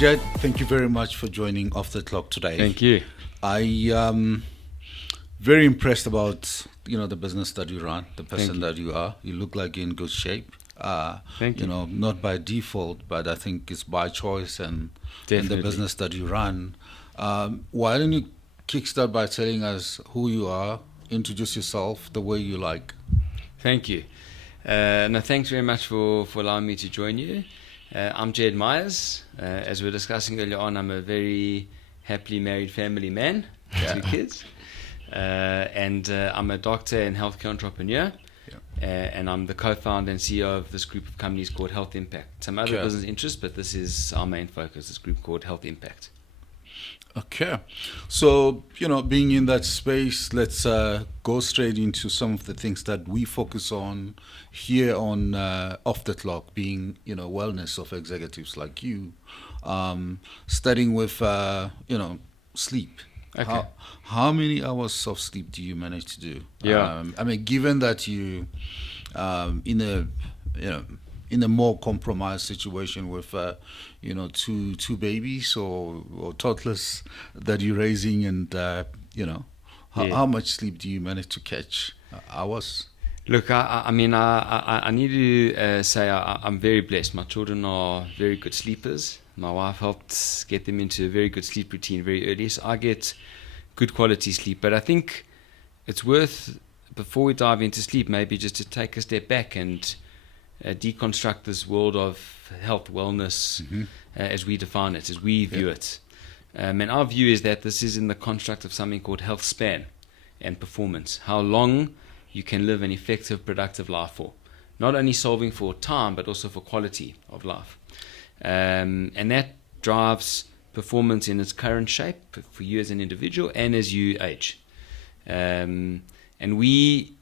Jedd, thank you very much for joining Off the Clock today. Thank you. I very impressed about the business that you run, the person that you are. You look like you're in good shape. Thank you. Not by default, but I think it's by choice and the business that you run. Why don't you kickstart by telling us who you are, introduce yourself the way you like. Thank you. No, thanks very much for allowing me to join you. I'm Jedd Myers. As we were discussing earlier on, I'm a very happily married family man, 2 kids. And I'm a doctor and healthcare entrepreneur. And I'm the co-founder and CEO of this group of companies called Health Impact. Some other business interests, but this is our main focus, this group called Health Impact. Okay. So, being in that space, let's go straight into some of the things that we focus on here on Off the Clock, being, wellness of executives like you, starting with, sleep. Okay. How many hours of sleep do you manage to do? Yeah. Given that you, in a more compromised situation with, two babies or toddlers that you're raising, and how much sleep do you manage to catch? Hours? Look, I need to say I'm very blessed. My children are very good sleepers. My wife helped get them into a very good sleep routine very early, so I get good quality sleep. But I think it's worth, before we dive into sleep, maybe just to take a step back and deconstruct this world of health, wellness, as we define it, as we view it. And our view is that this is in the construct of something called health span and performance. How long you can live an effective, productive life for. Not only solving for time, but also for quality of life. And that drives performance in its current shape for you as an individual and as you age. And we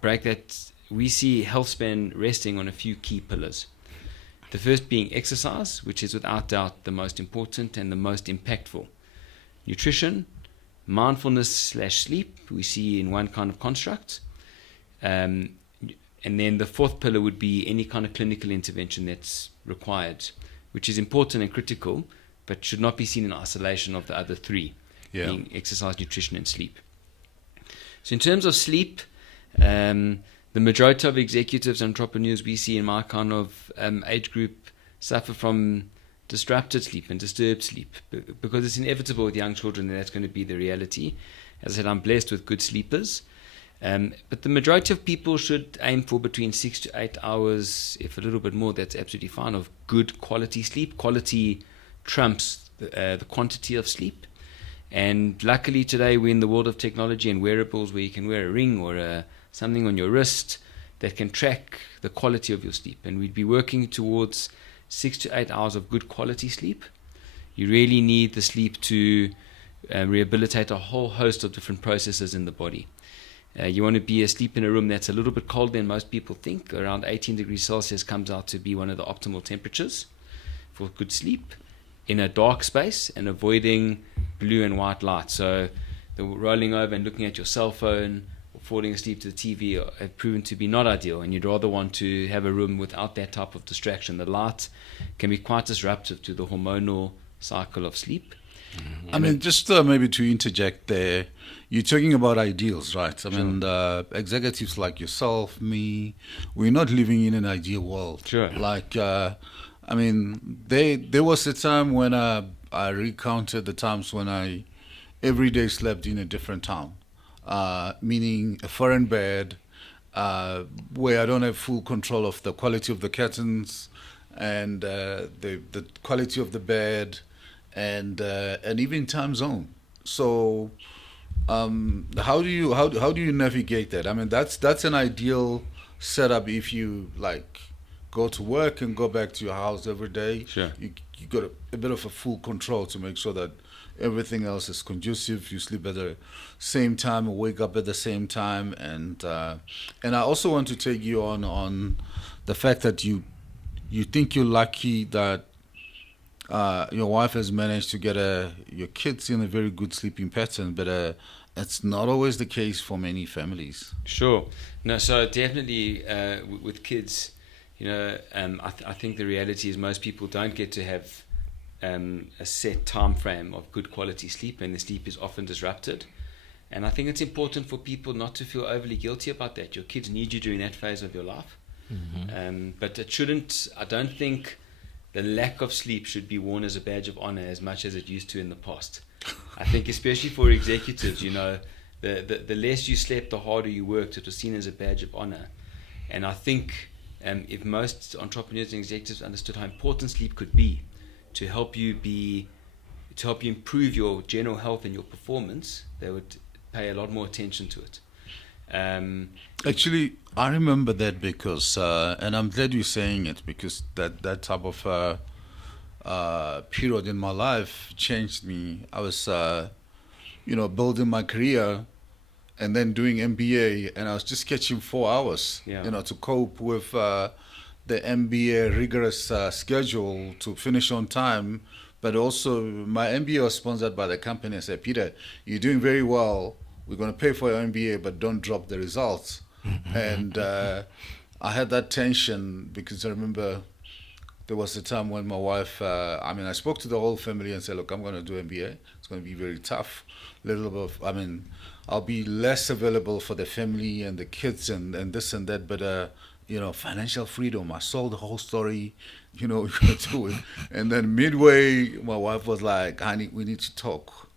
break that. We see health span resting on a few key pillars. The first being exercise, which is without doubt the most important and the most impactful. Nutrition, mindfulness/sleep, we see in one kind of construct. And then the fourth pillar would be any kind of clinical intervention that's required, which is important and critical, but should not be seen in isolation of the other three, being exercise, nutrition, and sleep. So in terms of sleep, the majority of executives and entrepreneurs we see in my kind of age group suffer from disrupted sleep and disturbed sleep, because it's inevitable with young children that that's going to be the reality. As I said, I'm blessed with good sleepers. But the majority of people should aim for between 6 to 8 hours, if a little bit more, that's absolutely fine, of good quality sleep. Quality trumps the quantity of sleep. And luckily today we're in the world of technology and wearables, where you can wear a ring or something on your wrist that can track the quality of your sleep. And we'd be working towards 6 to 8 hours of good quality sleep. You really need the sleep to rehabilitate a whole host of different processes in the body. You want to be asleep in a room that's a little bit colder than most people think. Around 18 degrees Celsius comes out to be one of the optimal temperatures for good sleep, in a dark space and avoiding blue and white light. So the rolling over and looking at your cell phone or falling asleep to the TV have proven to be not ideal, and you'd rather want to have a room without that type of distraction. The light can be quite disruptive to the hormonal cycle of sleep. Just maybe to interject there, you're talking about ideals, right? Sure. Executives like yourself, me, we're not living in an ideal world. Sure. There was a time when I recounted the times when I every day slept in a different town, meaning a foreign bed, where I don't have full control of the quality of the curtains and the quality of the bed, and even time zone. So how do you navigate that? That's an ideal setup if you go to work and go back to your house every day. Sure. You got a bit of a full control to make sure that everything else is conducive. You sleep at the same time and wake up at the same time. And I also want to take you on the fact that you think you're lucky that your wife has managed to get your kids in a very good sleeping pattern, but it's not always the case for many families. Sure. No, so definitely with kids, I think the reality is most people don't get to have a set time frame of good quality sleep, and the sleep is often disrupted. And I think it's important for people not to feel overly guilty about that. Your kids need you during that phase of your life. But it shouldn't, I don't think the lack of sleep should be worn as a badge of honor as much as it used to in the past. I think especially for executives, the less you slept, the harder you worked. It was seen as a badge of honor. And I think if most entrepreneurs and executives understood how important sleep could be to help you improve your general health and your performance, they would pay a lot more attention to it. Actually, I remember that because, and I'm glad you're saying it, because that type of period in my life changed me. I was, building my career and then doing MBA, and I was just catching 4 hours, to cope with the MBA rigorous schedule to finish on time. But also, my MBA was sponsored by the company. I said, Peter, you're doing very well. We're going to pay for your MBA, but don't drop the results. And I had that tension because I remember there was a time when my wife, I spoke to the whole family and said, look, I'm going to do MBA. It's going to be very tough. I'll be less available for the family and the kids and this and that, but, financial freedom. I sold the whole story, we're going to do it. And then midway, my wife was like, honey, we need to talk.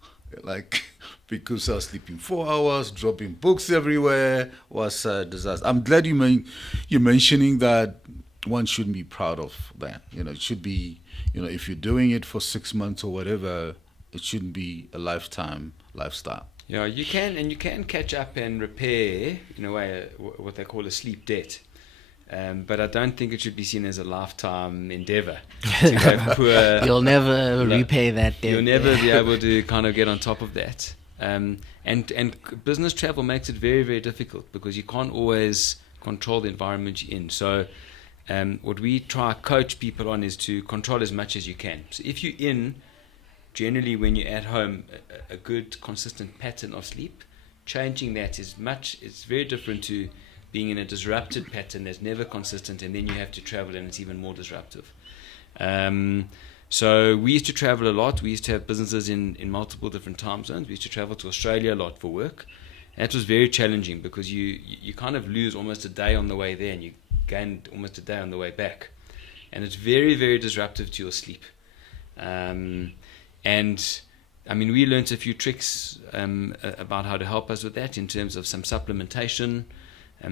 Because I was sleeping 4 hours, dropping books everywhere, was a disaster. I'm glad you're mentioning that one shouldn't be proud of that. It should be, if you're doing it for 6 months or whatever, it shouldn't be a lifetime lifestyle. Yeah, you can catch up and repair, in a way, what they call a sleep debt. But I don't think it should be seen as a lifetime endeavor to have poor. You'll never repay that debt. You'll never be able to kind of get on top of that. And business travel makes it very, very difficult because you can't always control the environment you're in. So what we try to coach people on is to control as much as you can. So if you're in, generally when you're at home, a good consistent pattern of sleep, changing that it's very different to being in a disrupted pattern that's never consistent, and then you have to travel and it's even more disruptive. So we used to travel a lot. We used to have businesses in multiple different time zones. We used to travel to Australia a lot for work. That was very challenging because you kind of lose almost a day on the way there and you gain almost a day on the way back. And it's very, very disruptive to your sleep. We learned a few tricks about how to help us with that in terms of some supplementation,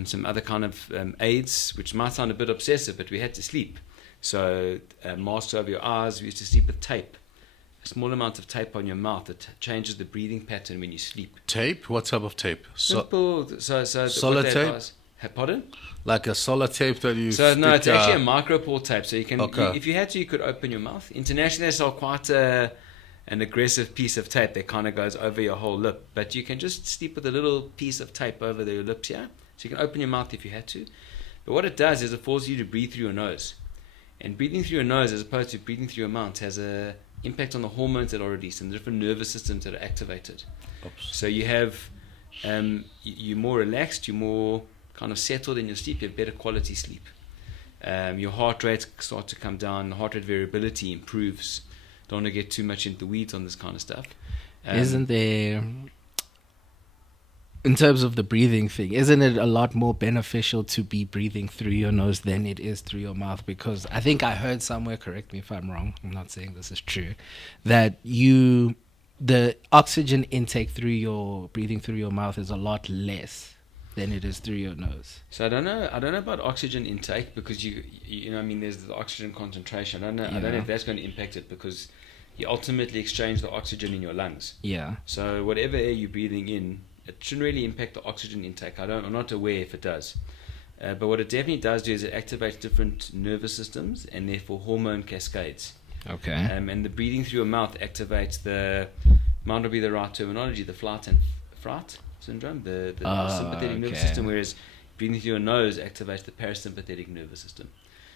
some other kind of aids, which might sound a bit obsessive, but we had to sleep. So mask over your eyes. We used to sleep with tape, a small amount of tape on your mouth that changes the breathing pattern when you sleep. Tape? What type of tape? Simple. Solid tape? Pardon? Like a solid tape that you stick, no, it's actually a micropore tape. So you can, okay. If you had to, you could open your mouth. Internationally, they sell quite an aggressive piece of tape that kind of goes over your whole lip. But you can just sleep with a little piece of tape over your lips here. So you can open your mouth if you had to. But what it does is it forces you to breathe through your nose. And breathing through your nose as opposed to breathing through your mouth has an impact on the hormones that are released and the different nervous systems that are activated. Oops. So you have, you're more relaxed, you're more kind of settled in your sleep, you have better quality sleep. Your heart rate starts to come down, the heart rate variability improves. Don't want to get too much into the weeds on this kind of stuff. Isn't there... In terms of the breathing thing, isn't it a lot more beneficial to be breathing through your nose than it is through your mouth? Because I think I heard somewhere, correct me if I'm wrong, I'm not saying this is true, that the oxygen intake through your breathing through your mouth is a lot less than it is through your nose. So I don't know about oxygen intake because there's the oxygen concentration. I don't know if that's going to impact it because you ultimately exchange the oxygen in your lungs. Yeah. So whatever air you're breathing in, it shouldn't really impact the oxygen intake. I'm not aware if it does. But what it definitely does do is it activates different nervous systems and therefore hormone cascades. Okay. And the breathing through your mouth activates might not be the right terminology, the flight and fright syndrome, the sympathetic nervous system, whereas breathing through your nose activates the parasympathetic nervous system.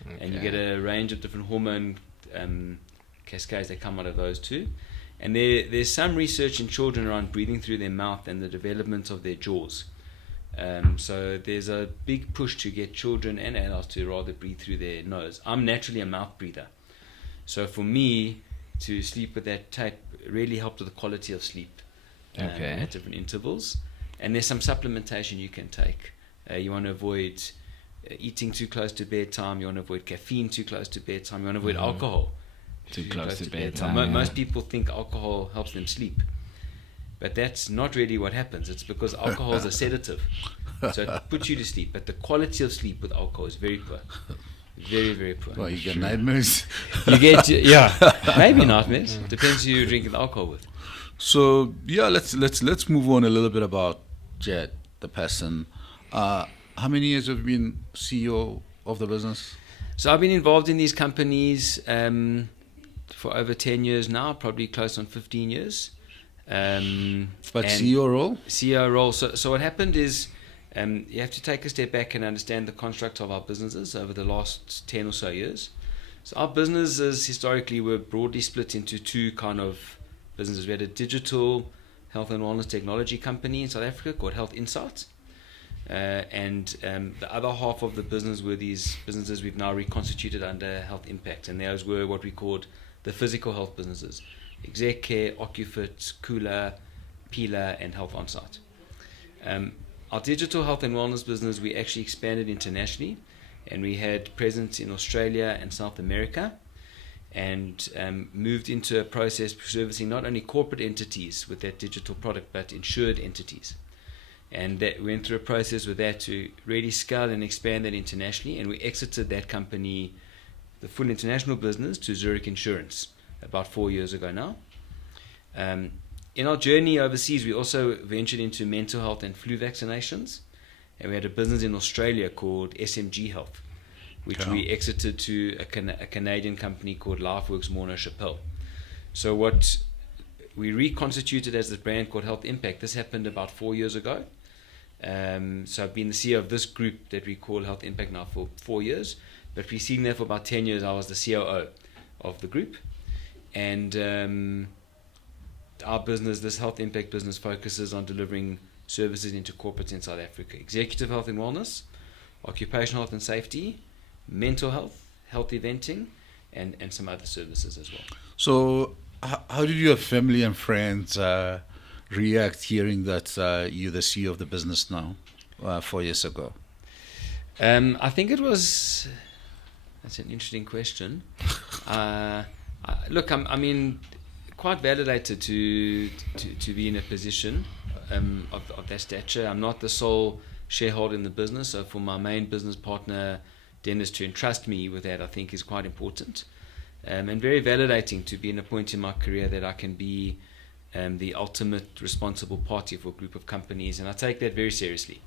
Okay. And you get a range of different hormone cascades that come out of those two. And there's some research in children around breathing through their mouth and the development of their jaws. So there's a big push to get children and adults to rather breathe through their nose. I'm naturally a mouth breather. So for me, to sleep with that tape really helped with the quality of sleep Okay. at different intervals. And there's some supplementation you can take. You want to avoid eating too close to bedtime. You want to avoid caffeine too close to bedtime. You want to avoid alcohol Too close to bedtime. Most people think alcohol helps them sleep, but that's not really what happens. It's because alcohol is a sedative, so it puts you to sleep. But the quality of sleep with alcohol is very poor, very, very poor. Well, you get nightmares. You get maybe nightmares. Depends who you're drinking the alcohol with. So yeah, let's move on a little bit about Jedd, the person. How many years have you been CEO of the business? So I've been involved in these companies for over 10 years now, probably close on 15 years. But and CEO role? CEO role. So what happened is you have to take a step back and understand the construct of our businesses over the last 10 or so years. So our businesses historically were broadly split into two kind of businesses. We had a digital health and wellness technology company in South Africa called Health Insights. And the other half of the business were these businesses we've now reconstituted under Health Impact, and those were what we called the physical health businesses: Exec Care, OcuFit, Cooler, Peeler, and Health Onsite. Our digital health and wellness business, we actually expanded internationally, and we had presence in Australia and South America, and moved into a process servicing not only corporate entities with that digital product, but insured entities. And that went through a process with that to really scale and expand that internationally, and we exited that company, the full international business, to Zurich Insurance about 4 years ago now. In our journey overseas, we also ventured into mental health and flu vaccinations, and we had a business in Australia called SMG Health, which we exited to a Canadian company called LifeWorks Morno Chappelle. So what we reconstituted as the brand called Health Impact. This happened about 4 years ago. So I've been the CEO of this group that we call Health Impact now for 4 years, but preceding that for about 10 years I was the COO of the group. And our business, this Health Impact business, focuses on delivering services into corporates in South Africa: executive health and wellness, occupational health and safety, mental health, health eventing, and some other services as well. So how did your family and friends react hearing that you're the CEO of the business now, 4 years ago? I think it was... That's an interesting question. Look, I mean, quite validated to be in a position of that stature. I'm not the sole shareholder in the business, so for my main business partner, Dennis, to entrust me with that, I think is quite important. And very validating to be in a point in my career that I can be the ultimate responsible party for a group of companies, and I take that very seriously.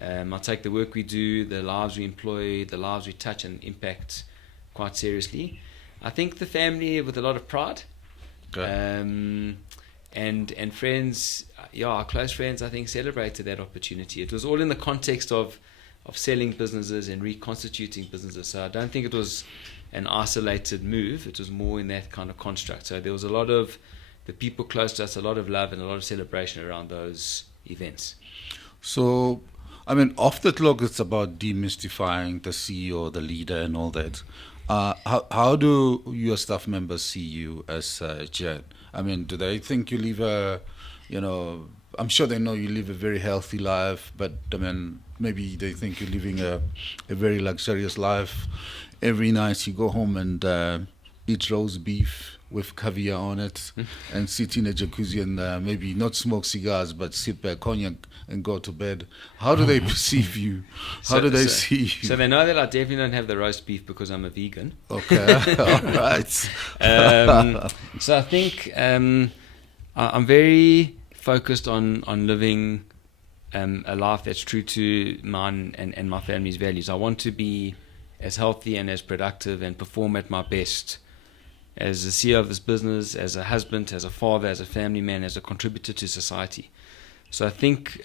I take the work we do, the lives we employ, the lives we touch and impact quite seriously. I think the family, with a lot of pride, and friends, our close friends, I think, celebrated that opportunity. It was all in the context of selling businesses and reconstituting businesses, so I don't think it was an isolated move. It was more in that kind of construct. So there was a lot of the people close to us, a lot of love and a lot of celebration around those events. So, I mean, off the clock, it's about demystifying the CEO, the leader, and all that. How do your staff members see you as Jedd? I mean, do they think you live I'm sure they know you live a very healthy life, but I mean, maybe they think you're living a very luxurious life. Every night you go home and eat roast beef with caviar on it and sit in a jacuzzi and maybe not smoke cigars, but sip a cognac and go to bed. How do they perceive you? How do they see you? So they know that I definitely don't have the roast beef because I'm a vegan. Okay, all right. So I think I'm very focused on living a life that's true to mine and my family's values. I want to be as healthy and as productive and perform at my best as the CEO of this business, as a husband, as a father, as a family man, as a contributor to society. So I think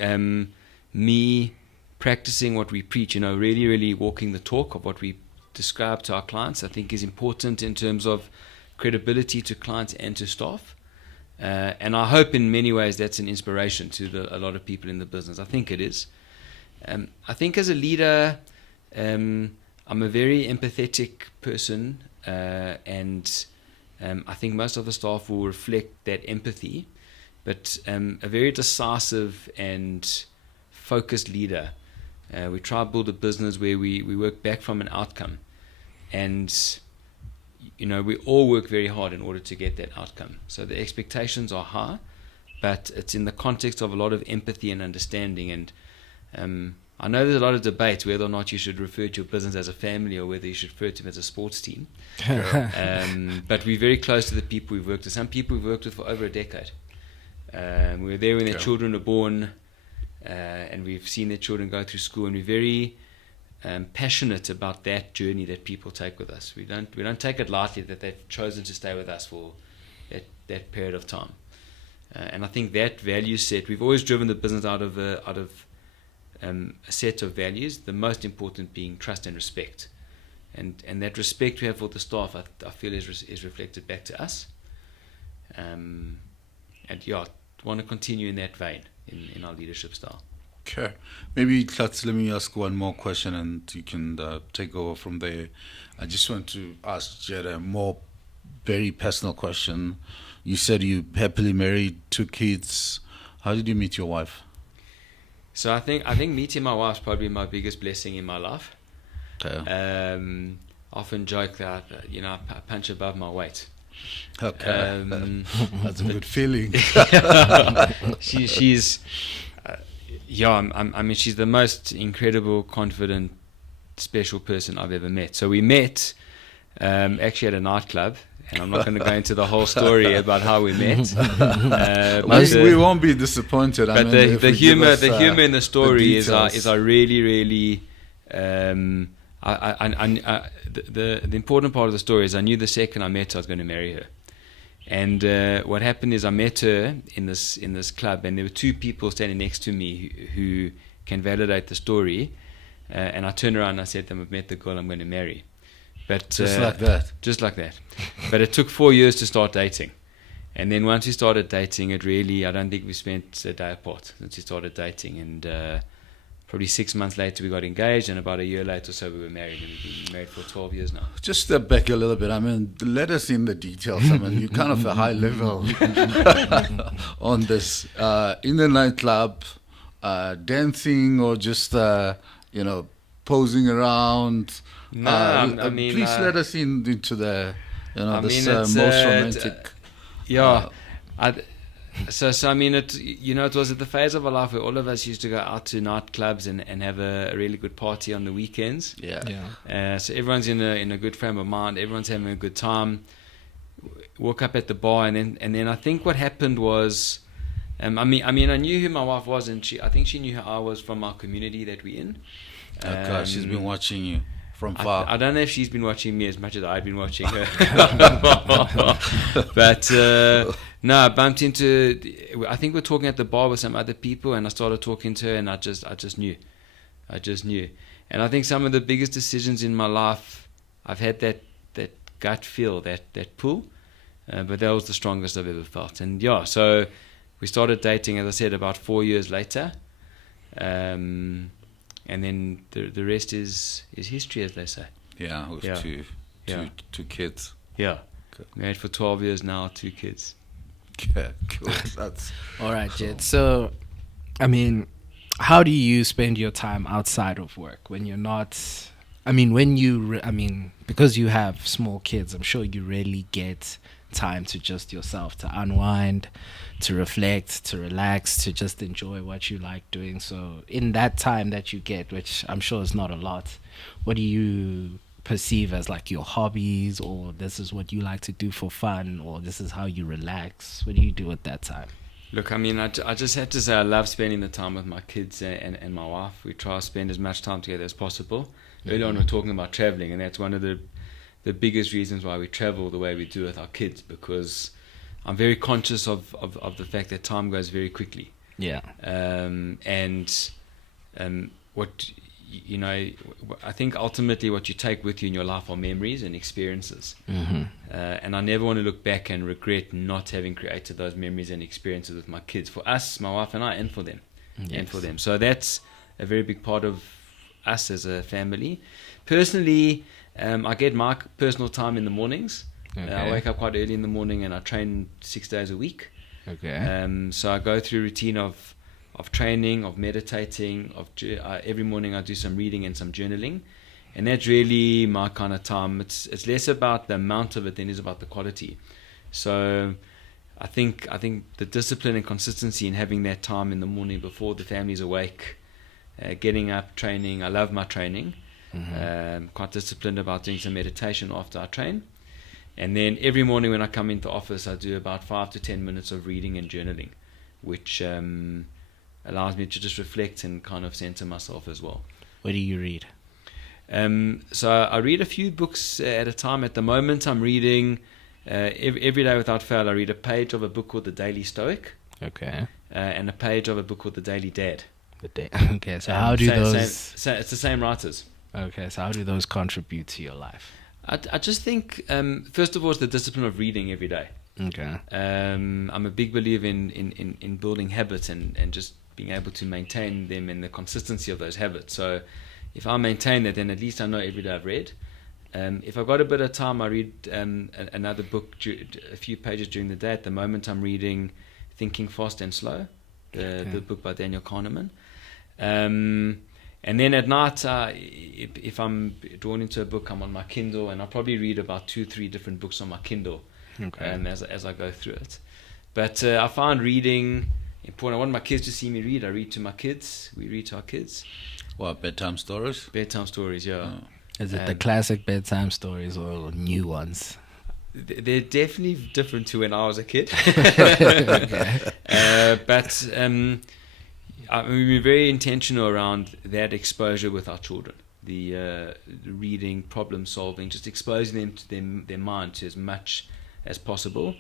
me practicing what we preach, really, really walking the talk of what we describe to our clients, I think is important in terms of credibility to clients and to staff. And I hope in many ways that's an inspiration to a lot of people in the business. I think it is. I think as a leader, I'm a very empathetic person, and I think most of the staff will reflect that empathy, but a very decisive and focused leader. We try to build a business where we work back from an outcome, and we all work very hard in order to get that outcome. So the expectations are high, but it's in the context of a lot of empathy and understanding. And I know there's a lot of debate whether or not you should refer to your business as a family or whether you should refer to them as a sports team. But we're very close to the people we've worked with. Some people we've worked with for over a decade. We were there when their children were born, and we've seen their children go through school, and we're very passionate about that journey that people take with us. We don't take it lightly that they've chosen to stay with us for that period of time. And I think that value set, we've always driven the business out of a set of values, the most important being trust and respect. And that respect we have for the staff, I feel is reflected back to us. And want to continue in that vein in our leadership style. Okay. Maybe let me ask one more question and you can take over from there. I just want to ask Jedd a more very personal question. You said you happily married, 2 kids. How did you meet your wife? So I think meeting my wife is probably my biggest blessing in my life. Okay. Often joke that I punch above my weight. Okay. That's a good feeling. She's she's the most incredible, confident, special person I've ever met. So we met actually at a nightclub. And I'm not going to go into the whole story about how we met. We won't be disappointed. But the humor in the story is I really, really. The important part of the story is I knew the second I met her I was going to marry her. And what happened is I met her in this club, and there were 2 people standing next to me who can validate the story. And I turned around and I said to them, I've met the girl I'm going to marry. But just like that. But it took 4 years to start dating. And then once we started dating, I don't think we spent a day apart since we started dating. And probably 6 months later, we got engaged. And about a year later or so, we were married. And we've been married for 12 years now. Just step back a little bit. Let us in the details. You're kind of a high level on this. In the nightclub, dancing or just, posing around. No, please let us into the, most romantic. It was at the phase of our life where all of us used to go out to nightclubs and have a really good party on the weekends. Yeah. So everyone's in a good frame of mind. Everyone's having a good time. Walk up at the bar, and then I think what happened was, I knew who my wife was, and I think she knew who I was from our community that we're in. Okay, she's been watching you from far. I don't know if she's been watching me as much as I've been watching her. But I bumped into. I think we're talking at the bar with some other people, and I started talking to her, and I just knew. And I think some of the biggest decisions in my life, I've had that gut feel, that pull, but that was the strongest I've ever felt. And so we started dating, as I said, about 4 years later. And then the rest is history, as they say. Yeah, with two kids. Yeah, okay. Married for 12 years now, 2 kids. Yeah, cool. That's all right, Jedd. So, how do you spend your time outside of work when you're not? Because you have small kids, I'm sure you rarely get time to just yourself, to unwind, to reflect, to relax, to just enjoy what you like doing. So in that time that you get, which I'm sure is not a lot, what do you perceive as like your hobbies, or this is what you like to do for fun, or this is how you relax? What do you do at that time? Look, I just have to say I love spending the time with my kids and my wife. We try to spend as much time together as possible. Earlier on we were talking about traveling, and that's one of the biggest reasons why we travel the way we do with our kids, because I'm very conscious of the fact that time goes very quickly. Yeah. I think ultimately what you take with you in your life are memories and experiences. Mm-hmm. And I never want to look back and regret not having created those memories and experiences with my kids, for us, my wife and I, and for them. Yes. And for them. So that's a very big part of us as a family. Personally, I get my personal time in the mornings. Okay. I wake up quite early in the morning and I train 6 days a week. Okay. So I go through a routine of training, of meditating, every morning I do some reading and some journaling, and that's really my kind of time. It's less about the amount of it than it is about the quality. So I think the discipline and consistency in having that time in the morning before the family's awake, getting up, training. I love my training. Quite disciplined about doing some meditation after I train. And then every morning when I come into office, I do about 5 to 10 minutes of reading and journaling, which allows me to just reflect and kind of center myself as well. What do you read? So I read a few books at a time. At the moment, I'm reading every day without fail. I read a page of a book called The Daily Stoic, Okay. and a page of a book called The Daily Dad. Okay. So how do those? It's the same writers. Okay. So how do those contribute to your life? I just think, first of all, it's the discipline of reading every day. Okay. I'm a big believer in building habits and just being able to maintain them and the consistency of those habits. So if I maintain that, then at least I know every day I've read. If I've got a bit of time, I read another book, a few pages during the day. At the moment, I'm reading Thinking Fast and Slow, the book by Daniel Kahneman. And then at night, if I'm drawn into a book, I'm on my Kindle, and I'll probably read about 2-3 different books on my Kindle as I go through it. But I find reading important. I want my kids to see me read. I read to my kids. We read to our kids. What, bedtime stories? Bedtime stories, yeah. Is it the classic bedtime stories or new ones? They're definitely different to when I was a kid. But we're very intentional around that exposure with our children. The reading, problem solving, just exposing them to their mind to as much as possible.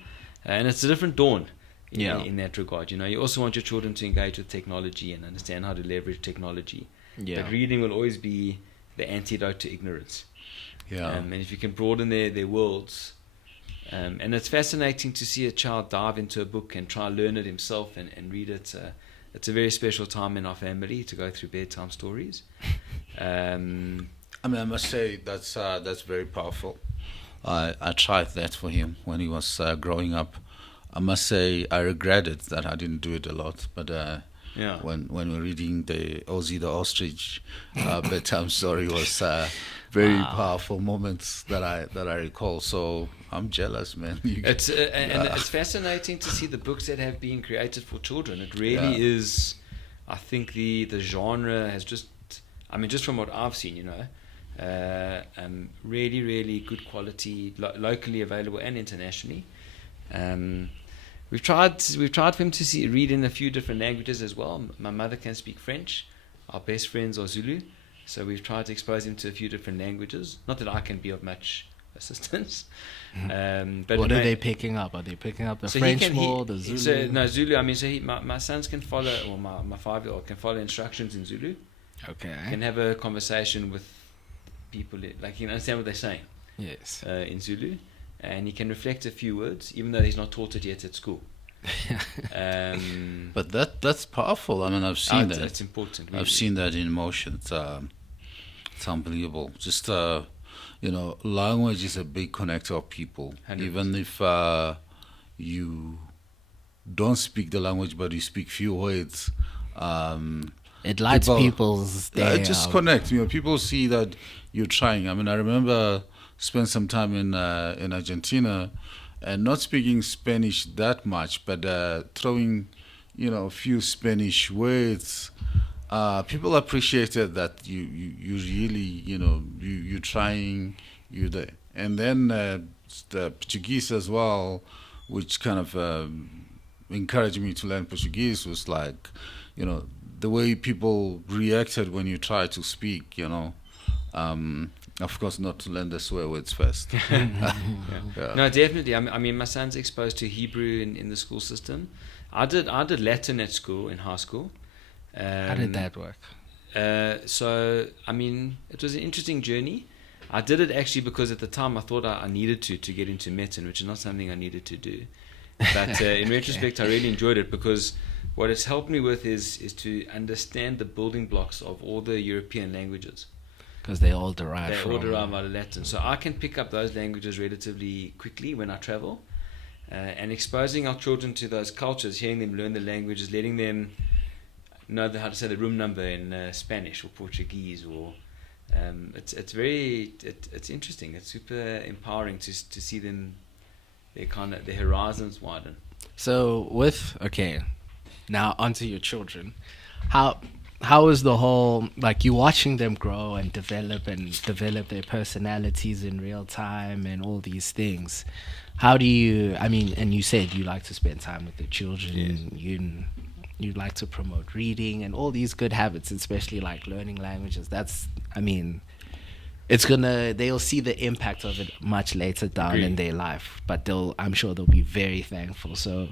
And it's a different dawn in that regard. You also want your children to engage with technology and understand how to leverage technology. Yeah. But reading will always be the antidote to ignorance. Yeah. And if you can broaden their worlds, and it's fascinating to see a child dive into a book and try and learn it himself and read it. It's a very special time in our family to go through bedtime stories. I must say that's very powerful. I tried that for him when he was growing up. I must say I regretted that I didn't do it a lot, but when we're reading the Ozzy the Ostrich bedtime story was very powerful moments that I recall. So I'm jealous, man. It's it's fascinating to see the books that have been created for children. It really is. I think the genre has just from what I've seen, really, really good quality, locally available and internationally. We've tried for him to read in a few different languages as well. My mother can speak French. Our best friends are Zulu, so we've tried to expose him to a few different languages. Not that I can be of much assistance. But what are they picking up? Are they picking up the French more, the Zulu? Zulu. My sons can follow, or my 5-year-old can follow instructions in Zulu. Okay. Can have a conversation with people, like he can understand what they're saying. Yes. In Zulu. And he can reflect a few words, even though he's not taught it yet at school. But that's powerful. I've seen that. It's important. Really. I've seen that in motion. It's unbelievable. Just language is a big connector of people. 100%. Even if you don't speak the language, but you speak few words. It lights people's day. It just connects. People see that you're trying. I remember spent some time in Argentina, and not speaking Spanish that much, but throwing, a few Spanish words. People appreciated that you really, you're trying, you're there. And then the Portuguese as well, which kind of encouraged me to learn Portuguese, was like, the way people reacted when you try to speak, Of course, not to learn the swear words first. No, definitely. My son's exposed to Hebrew in the school system. I did Latin at school, in high school. How did that work? So, it was an interesting journey. I did it actually because at the time I thought I needed to get into medicine, which is not something I needed to do. But in retrospect, I really enjoyed it because what it's helped me with is to understand the building blocks of all the European languages. Because they all derive They from... all derive out of Latin. So I can pick up those languages relatively quickly when I travel. And exposing our children to those cultures, hearing them learn the languages, letting them know how to say the room number in Spanish or Portuguese, or it's interesting. It's super empowering to see them, their horizons widen. So now onto your children. How is the whole, like, you watching them grow and develop their personalities in real time and all these things? How do you, I mean, and you said you like to spend time with the children, you like to promote reading and all these good habits, especially like learning languages. That's, I mean, they'll see the impact of it much later down in their life, but I'm sure they'll be very thankful. So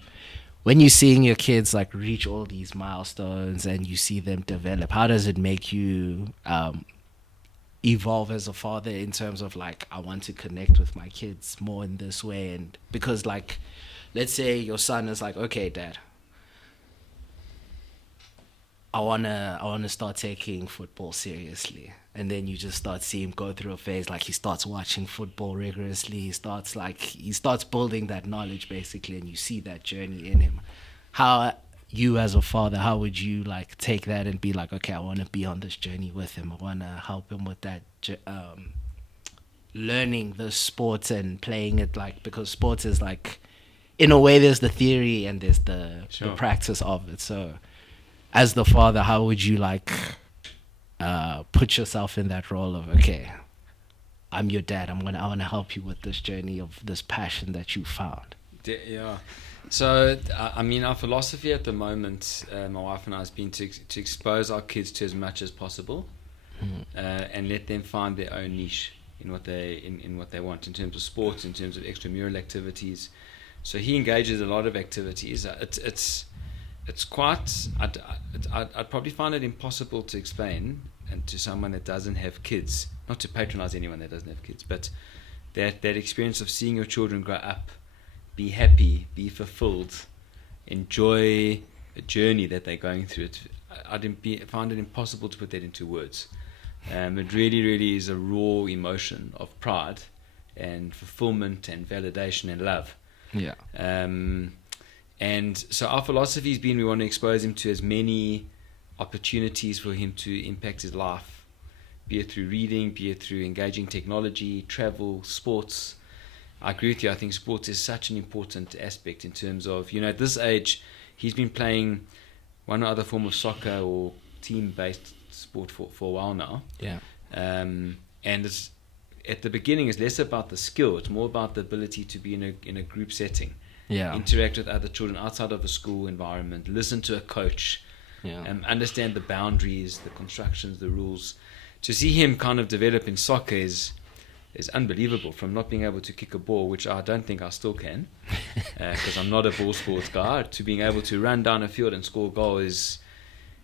when you're seeing your kids like reach all these milestones and you see them develop, how does it make you evolve as a father in terms of like, I want to connect with my kids more in this way? And because, like, let's say your son is like, okay, Dad, I wanna start taking football seriously, and then you just start seeing him go through a phase like he starts watching football rigorously. He starts building that knowledge basically, and you see that journey in him. How, you as a father, how would you like take that and be like, okay, I want to be on this journey with him. I want to help him with that learning the sports and playing it, like, because sports is like, in a way, there's the theory and there's the practice of it. So as the father, how would you like put yourself in that role of, okay, I'm your dad, I want to help you with this journey of this passion that you found? Yeah. So, I mean, our philosophy at the moment, my wife and I, has been to expose our kids to as much as possible, and let them find their own niche in what they want in terms of sports, in terms of extramural activities. So he engages a lot of activities. It's quite. I'd probably find it impossible to explain, and to someone that doesn't have kids, not to patronize anyone that doesn't have kids, but that experience of seeing your children grow up, be happy, be fulfilled, enjoy a journey that they're going through. I find it impossible to put that into words. It really, really is a raw emotion of pride and fulfillment and validation and love. Yeah. And so our philosophy has been, we want to expose him to as many opportunities for him to impact his life, be it through reading, be it through engaging technology, travel, sports. I agree with you. I think sports is such an important aspect in terms of, at this age, he's been playing one other form of soccer or team-based sport for a while now. Yeah. And it's, at the beginning, it's less about the skill. It's more about the ability to be in a group setting. Yeah. Interact with other children outside of a school environment. Listen to a coach. Yeah. Understand the boundaries, the constructions, the rules. To see him kind of develop in soccer is unbelievable, from not being able to kick a ball, which I don't think I still can, because I'm not a ball sports guy, to being able to run down a field and score a goal is,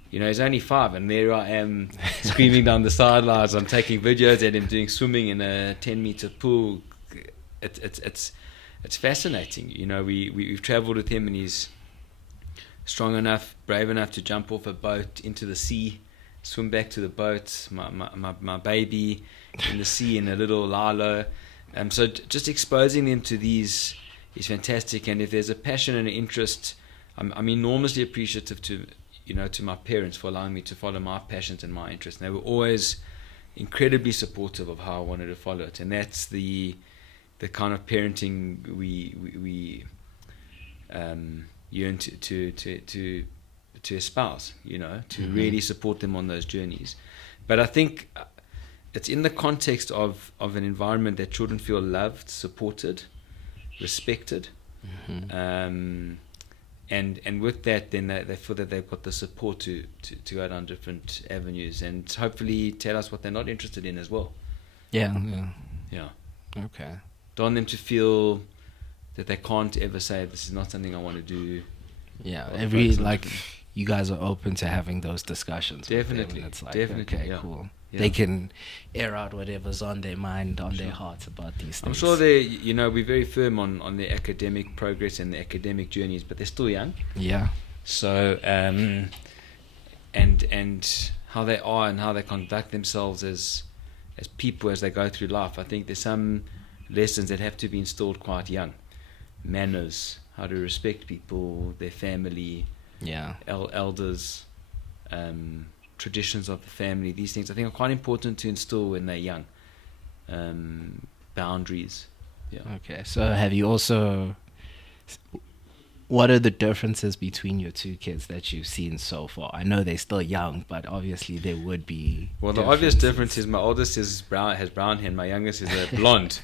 he's only 5, and there I am screaming down the sidelines. I'm taking videos at him doing swimming in a 10-meter pool. It's fascinating. We've traveled with him, and he's strong enough, brave enough to jump off a boat into the sea, swim back to the boat. My baby in the sea in a little lilo. So just exposing them to these is fantastic. And if there's a passion and an interest, I'm enormously appreciative to my parents for allowing me to follow my passions and my interests. And they were always incredibly supportive of how I wanted to follow it. And that's the kind of parenting we yearn to espouse, to really support them on those journeys. But I think it's in the context of an environment that children feel loved, supported, respected, and with that, then they feel that they've got the support to go down different avenues and hopefully tell us what they're not interested in as well. Yeah. Okay. Don't want them to feel that they can't ever say, this is not something I want to do. Yeah, you guys are open to having those discussions. Definitely. It's like, definitely, okay, yeah. cool. Yeah. They can air out whatever's on their mind, on their hearts about these things. I'm sure we're very firm on their academic progress and their academic journeys, but they're still young. Yeah. So, and how they are and how they conduct themselves as as people as they go through life. I think there's some lessons that have to be installed quite young. Manners, how to respect people, their family, elders, traditions of the family. These things I think are quite important to instill when they're young. Boundaries. Yeah. Okay, so have you also... What are the differences between your two kids that you've seen so far? I know they're still young, but obviously there would be... Well, the obvious difference is my oldest has brown hair, and my youngest is a blonde.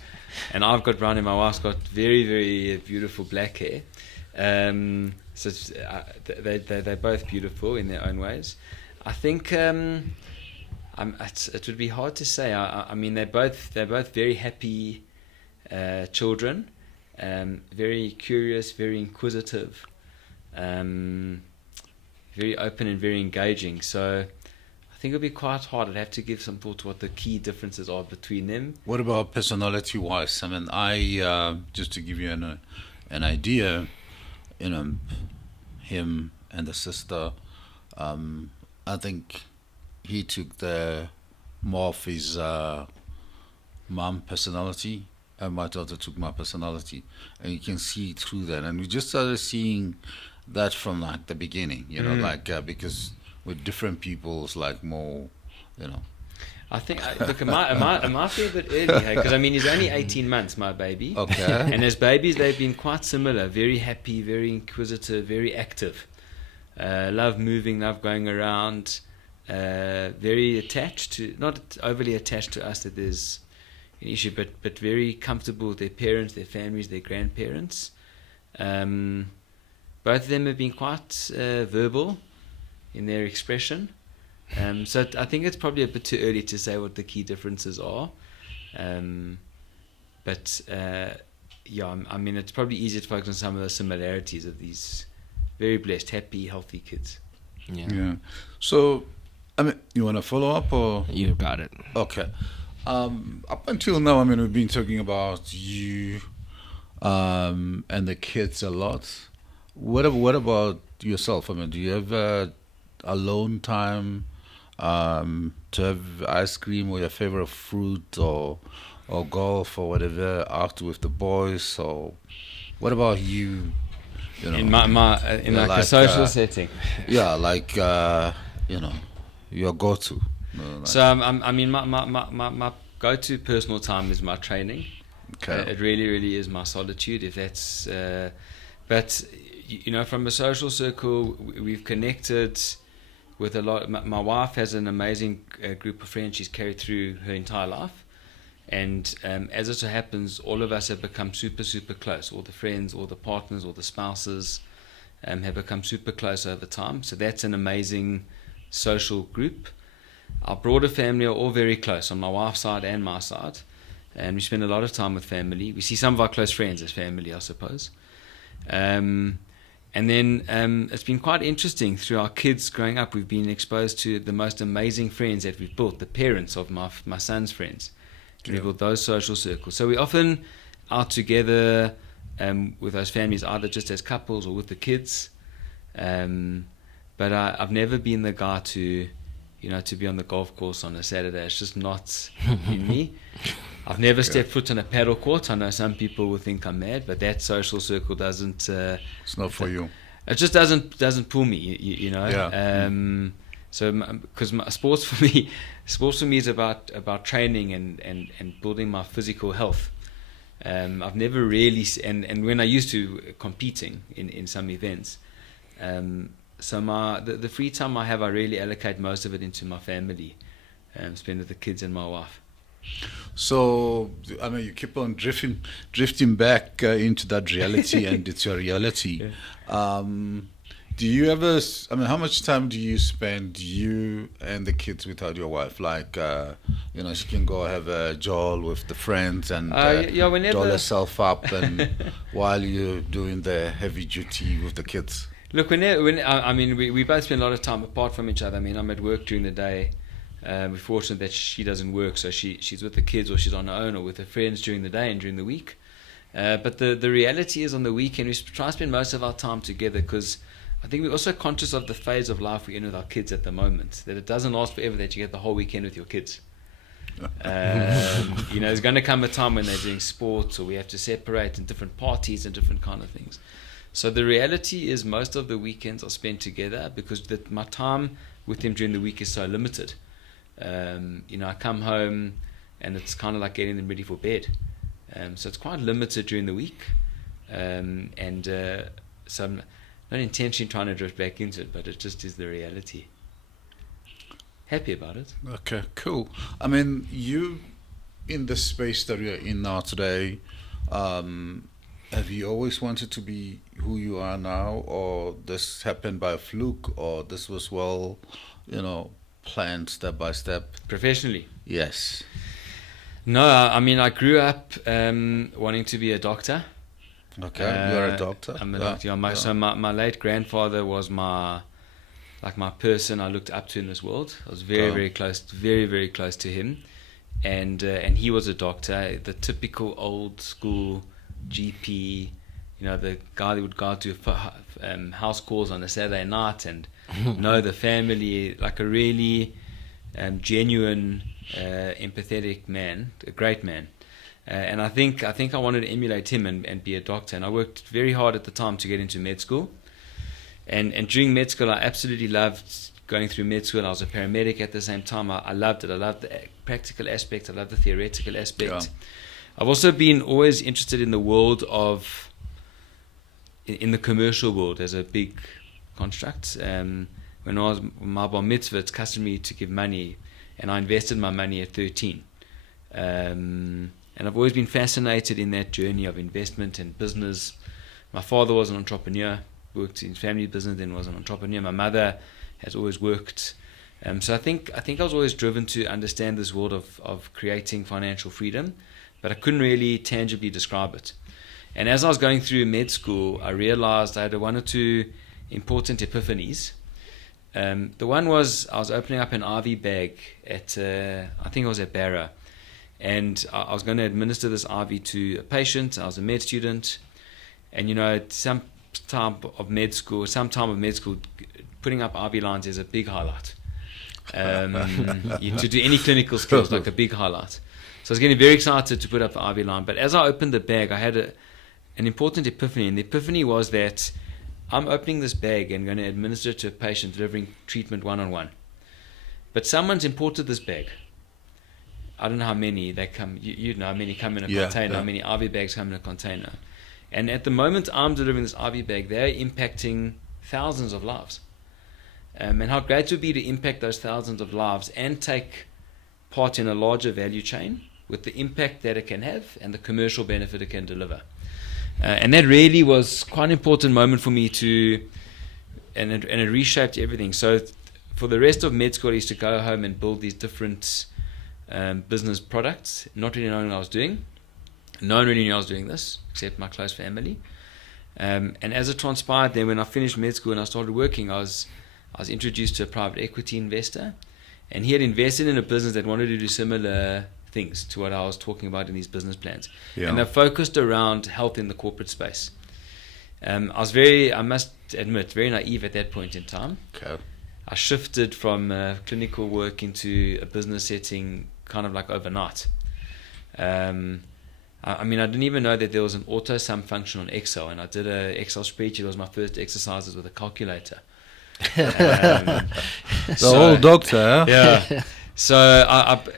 And I've got brown hair, my wife's got very, very beautiful black hair. So they're both beautiful in their own ways. I think it would be hard to say. I mean, they're both very happy children. Very curious, very inquisitive, very open and very engaging. So I think it'll be quite hard. I'd have to give some thought to what the key differences are between them. What about personality-wise? I mean, just to give you an idea, him and the sister, I think he took more of his mom personality, and my daughter took my personality, and you can see through that. And we just started seeing that from like the beginning, because with different people, it's like more, I think, look, am I feel a bit early, because I mean, he's only 18 months, my baby. Okay. And as babies, they've been quite similar, very happy, very inquisitive, very active. Love moving, love going around, very attached to, not overly attached to us that there's an issue, but very comfortable with their parents, their families, their grandparents. Both of them have been quite verbal in their expression. So I think it's probably a bit too early to say what the key differences are. I mean, it's probably easier to focus on some of the similarities of these very blessed, happy, healthy kids. Yeah. So, I mean, you want to follow up or? You got it. Okay. Up until now, I mean, we've been talking about you and the kids a lot. What about yourself? I mean, do you have alone time to have ice cream or your favorite fruit or golf or whatever out with the boys? Or what about you? In a social setting. Yeah, like your go-to. So I mean, my go-to personal time is my training. Okay. It really, really is my solitude. If that's, but from a social circle, we've connected with a lot. My wife has an amazing group of friends she's carried through her entire life, and as it so happens, all of us have become super, super close. All the friends, all the partners, all the spouses have become super close over time. So that's an amazing social group. Our broader family are all very close on my wife's side and my side, and we spend a lot of time with family. We see some of our close friends as family, I suppose. And then it's been quite interesting through our kids growing up. We've been exposed to the most amazing friends that we've built, the parents of my son's friends. Yeah. We've built those social circles. So we're often out together with those families, either just as couples or with the kids. But I've never been the guy to be on the golf course on a Saturday. It's just not in me. I've never stepped foot on a paddle court. I know some people will think I'm mad, but that social circle doesn't... it's not for you. It just doesn't pull me, you know. Yeah. So, because sports for me is about training and building my physical health. I've never really... And when I used to competing in some events... So the free time I have, I really allocate most of it into my family, spend with the kids and my wife. So, I mean, you keep on drifting back into that reality, and it's your reality. Yeah. Do you ever? I mean, how much time do you spend, you and the kids, without your wife? Like, she can go have a jol with the friends and doll herself up, and while you're doing the heavy duty with the kids. Look, we both spend a lot of time apart from each other. I mean, I'm at work during the day. We're fortunate that she doesn't work, so she's with the kids or she's on her own or with her friends during the day and during the week. But the reality is on the weekend, we try to spend most of our time together because I think we're also conscious of the phase of life we're in with our kids at the moment, that it doesn't last forever, that you get the whole weekend with your kids. There's going to come a time when they're doing sports, or we have to separate in different parties and different kind of things. So the reality is most of the weekends are spent together because my time with them during the week is so limited. I come home and it's kind of like getting them ready for bed. So it's quite limited during the week. So I'm not intentionally trying to drift back into it, but it just is the reality. Happy about it. Okay, cool. I mean, you in the space that you're in now today, have you always wanted to be who you are now, or this happened by a fluke, or this was planned step by step? Professionally? Yes. No, I grew up wanting to be a doctor. Okay, you're a doctor. I'm a doctor. So my late grandfather was my person I looked up to in this world. I was very close to him, and he was a doctor, the typical old school GP, the guy that would go out to house calls on a Saturday night and know the family, like a really genuine, empathetic man, a great man. And I think I wanted to emulate him and be a doctor. And I worked very hard at the time to get into med school. And during med school, I absolutely loved going through med school. I was a paramedic at the same time. I loved it. I loved the practical aspect. I loved the theoretical aspect. Yeah. I've also been always interested in the world in the commercial world as a big construct. When I was my bar mitzvah, it's customary to give money, and I invested my money at 13. And I've always been fascinated in that journey of investment and business. My father was an entrepreneur, worked in family business, then was an entrepreneur. My mother has always worked. So I think I was always driven to understand this world of creating financial freedom, but I couldn't really tangibly describe it. And as I was going through med school, I realized I had one or two important epiphanies. The one was I was opening up an IV bag at, I think it was at Barra. And I was going to administer this IV to a patient. I was a med student. And, at some time of med school, putting up IV lines is a big highlight. To do any clinical skills, like a big highlight. So I was getting very excited to put up the IV line. But as I opened the bag, I had an important epiphany. And the epiphany was that I'm opening this bag and going to administer it to a patient delivering treatment one-on-one. But someone's imported this bag. I don't know how many they come. You know how many come in a container. How many IV bags come in a container. And at the moment I'm delivering this IV bag, they're impacting thousands of lives. And how great it would be to impact those thousands of lives and take part in a larger value chain with the impact that it can have and the commercial benefit it can deliver. And that really was quite an important moment for me and it reshaped everything. So for the rest of med school, I used to go home and build these different business products, not really knowing what I was doing. No one really knew I was doing this, except my close family. And as it transpired, then when I finished med school and I started working, I was introduced to a private equity investor, and he had invested in a business that wanted to do similar things to what I was talking about in these business plans. Yeah. And they're focused around health in the corporate space. I was I must admit, very naive at that point in time. Okay. I shifted from clinical work into a business setting kind of like overnight. I didn't even know that there was an auto sum function on Excel, and I did an Excel spreadsheet. It was my first exercises with a calculator. Old doctor. Yeah. So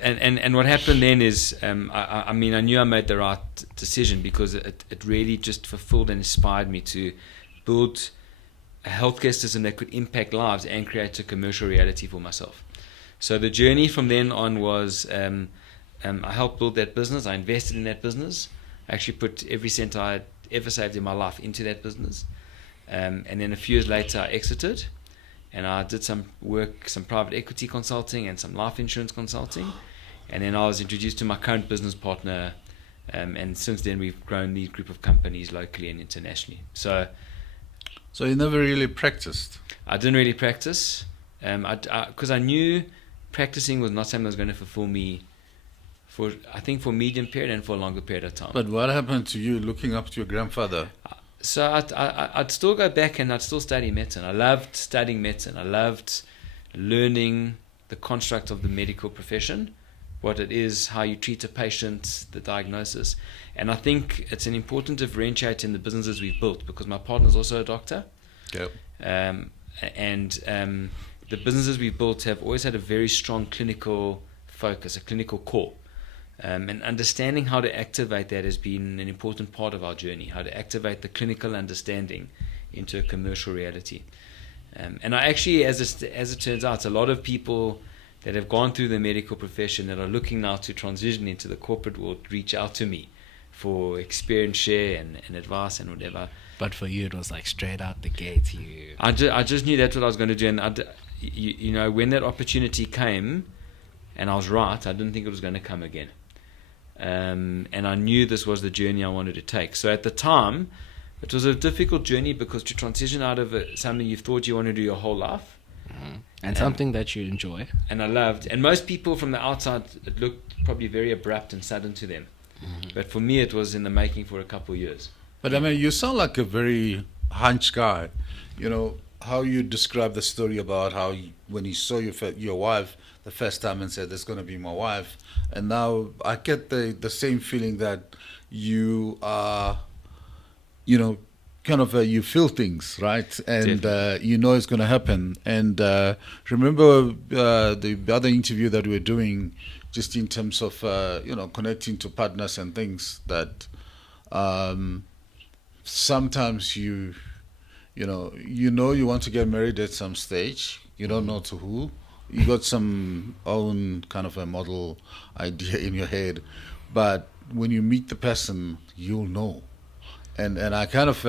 and what happened then is I knew I made the right decision because it really just fulfilled and inspired me to build a healthcare system that could impact lives and create a commercial reality for myself. So the journey from then on was I helped build that business. I invested in that business. I actually put every cent I had ever saved in my life into that business. And then a few years later, I exited. And I did some work, some private equity consulting and some life insurance consulting. And then I was introduced to my current business partner. And since then, we've grown these group of companies locally and internationally. So you never really practiced? I didn't really practice. Because I knew practicing was not something that was going to fulfill me for medium period and for a longer period of time. But what happened to you looking up to your grandfather? So I'd still go back and I'd still study medicine. I loved studying medicine. I loved learning the construct of the medical profession, what it is, how you treat a patient, the diagnosis. And I think it's an important differentiator in the businesses we've built, because my partner's also a doctor. Yep. The businesses we've built have always had a very strong clinical focus, a clinical core. And understanding how to activate that has been an important part of our journey, how to activate the clinical understanding into a commercial reality. And I actually, as it turns out, a lot of people that have gone through the medical profession that are looking now to transition into the corporate world reach out to me for experience share and advice and whatever. But for you, it was like straight out the gate. I just knew that's what I was going to do. And you know, when that opportunity came and I was right, I didn't think it was going to come again. And I knew this was the journey I wanted to take. So at the time, it was a difficult journey, because to transition out of something you've thought you want to do your whole life, and something that you enjoy, and I loved, and most people from the outside, it looked probably very abrupt and sudden to them, but for me it was in the making for a couple of years. But I mean, you sound like a very hunch guy. You know, how you describe the story about how when you saw your wife the first time and said, "That's going to be my wife," and now I get the same feeling that you are, you know, kind of you feel things, right? And you know it's going to happen. And remember the other interview that we were doing, just in terms of you know, connecting to partners and things, that sometimes you know you want to get married at some stage. You don't know to who. You got some own kind of a model idea in your head, but when you meet the person, you'll know. And I kind of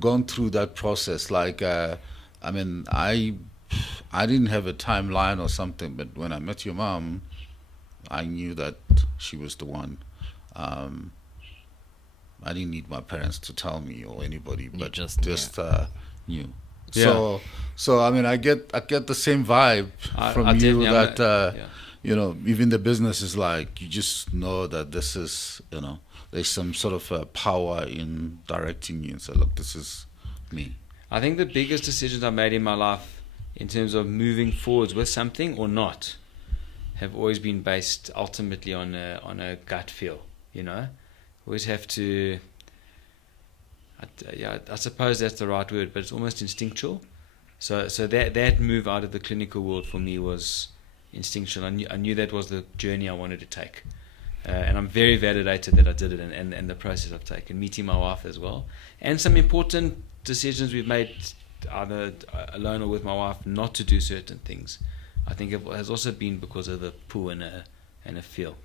gone through that process. Like, I mean, I didn't have a timeline or something, but when I met your mom, I knew that she was the one. I didn't need my parents to tell me or anybody, but just knew. Yeah. So I mean, I get the same vibe from you that you know, even the business is like, you just know that this is, you know, there's some sort of power in directing you and say, look, this is me. I think the biggest decisions I made in my life in terms of moving forwards with something or not have always been based ultimately on a gut feel, you know. Always have to, I suppose that's the right word, but it's almost instinctual. So that move out of the clinical world for me was instinctual. I knew that was the journey I wanted to take. And I'm very validated that I did it, and the process I've taken, meeting my wife as well. And some important decisions we've made, either alone or with my wife, not to do certain things. I think it has also been because of the pull and a feel.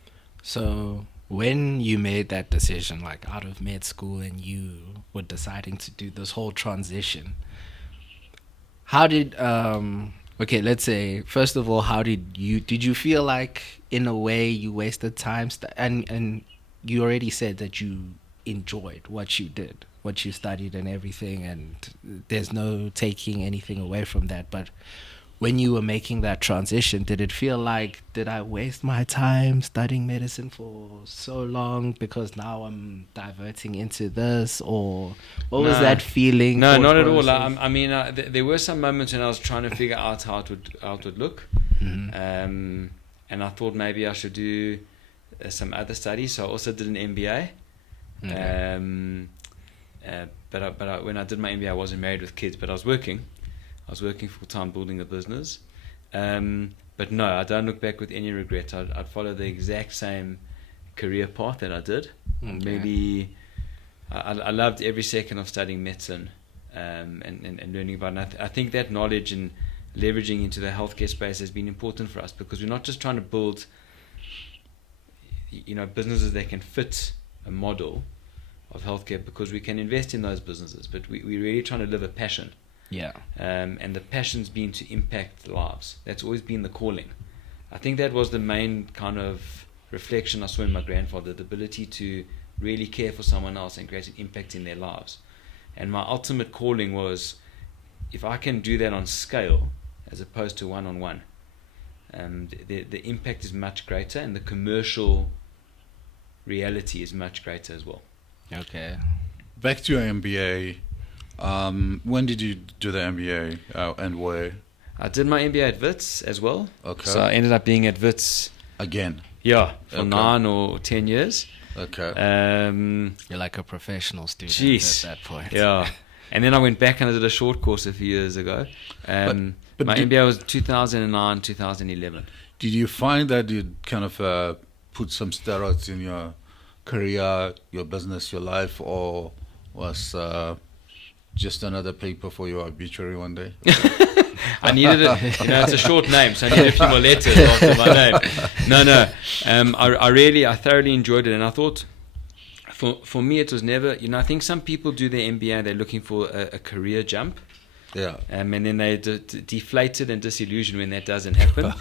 So when you made that decision, like out of med school, and you were deciding to do this whole transition, how did okay, let's say, first of all, how did you feel like in a way you wasted time and you already said that you enjoyed what you did, what you studied and everything, and there's no taking anything away from that, but when you were making that transition, did it feel like, did I waste my time studying medicine for so long because now I'm diverting into this? Or what was that feeling? No, not at all. I mean, there were some moments when I was trying to figure out how it would look. Mm-hmm. And I thought maybe I should do some other studies. So I also did an MBA. Okay. But when I did my MBA, I wasn't married with kids, but I was working. I was working full-time building a business. But no, I don't look back with any regret. I'd follow the exact same career path that I did. Okay. Maybe I loved every second of studying medicine and learning about it. I think that knowledge and leveraging into the healthcare space has been important for us, because we're not just trying to build, you know, businesses that can fit a model of healthcare, because we can invest in those businesses, but we're really trying to live a passion. Yeah. And the passion's been to impact lives. That's always been the calling. I think that was the main kind of reflection I saw in my grandfather, the ability to really care for someone else and create an impact in their lives. And my ultimate calling was, if I can do that on scale as opposed to one-on-one, the impact is much greater, and the commercial reality is much greater as well. Okay. Back to your MBA. When did you do the MBA and where? I did my MBA at Wits as well. Okay. So I ended up being at Wits again. Yeah, for Okay. 9 or 10 years. Okay. You're like a professional student Jeez. at that point. Yeah. And then I went back and I did a short course a few years ago. But My did- MBA was 2009, 2011. Did you find that you kind of put some steroids in your career, your business, your life, or was just another paper for your obituary one day? I needed it. It's a short name, so I needed a few more letters after my name. No. I thoroughly enjoyed it, and I thought, for me, it was never. I think some people do their MBA, they're looking for a career jump. Yeah. And then they deflated and disillusioned when that doesn't happen.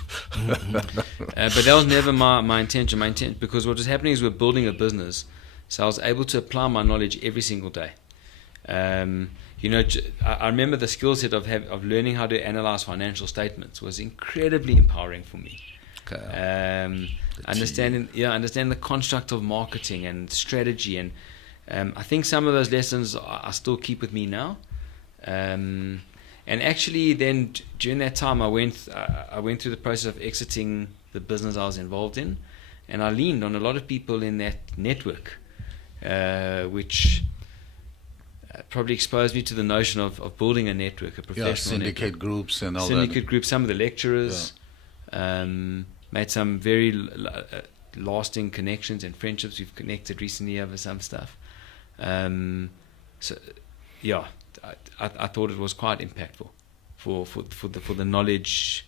But that was never my intention. My intent, because what was happening is we're building a business, so I was able to apply my knowledge every single day. I remember the skill set of learning how to analyze financial statements was incredibly empowering for me. Okay. Understanding the construct of marketing and strategy, and I think some of those lessons I still keep with me now. And actually, then during that time, I went through the process of exiting the business I was involved in, and I leaned on a lot of people in that network, which probably exposed me to the notion of building a network, a professional syndicate network. groups and all Syndicate groups, some of the lecturers, made some very lasting connections and friendships. We've connected recently over some stuff. I thought it was quite impactful for the knowledge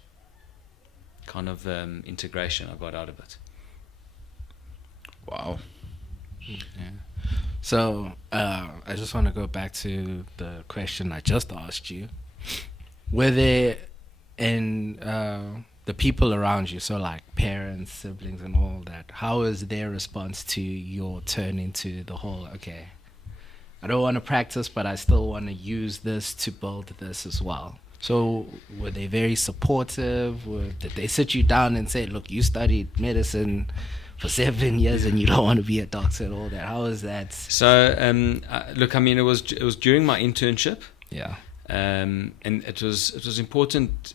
kind of integration I got out of it. Wow. Yeah. So I just want to go back to the question I just asked you. Were there the people around you, so like parents, siblings, and all that, how was their response to your turn into the whole, okay, I don't want to practice, but I still want to use this to build this as well? So were they very supportive? Did they sit you down and say, look, you studied medicine for 7 years and you don't want to be a doctor and all that? How was that? So, look, I mean, it was during my internship. Yeah. And it was important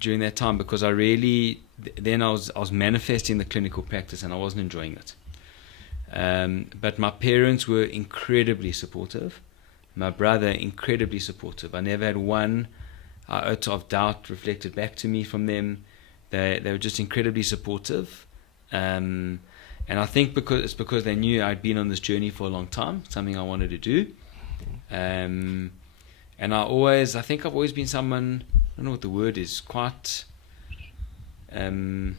during that time because I was manifesting the clinical practice and I wasn't enjoying it. But my parents were incredibly supportive. My brother, incredibly supportive. I never had one iota of doubt reflected back to me from them. They were just incredibly supportive. And I think because they knew I'd been on this journey for a long time, something I wanted to do. And I think I've always been someone, I don't know what the word is, quite, with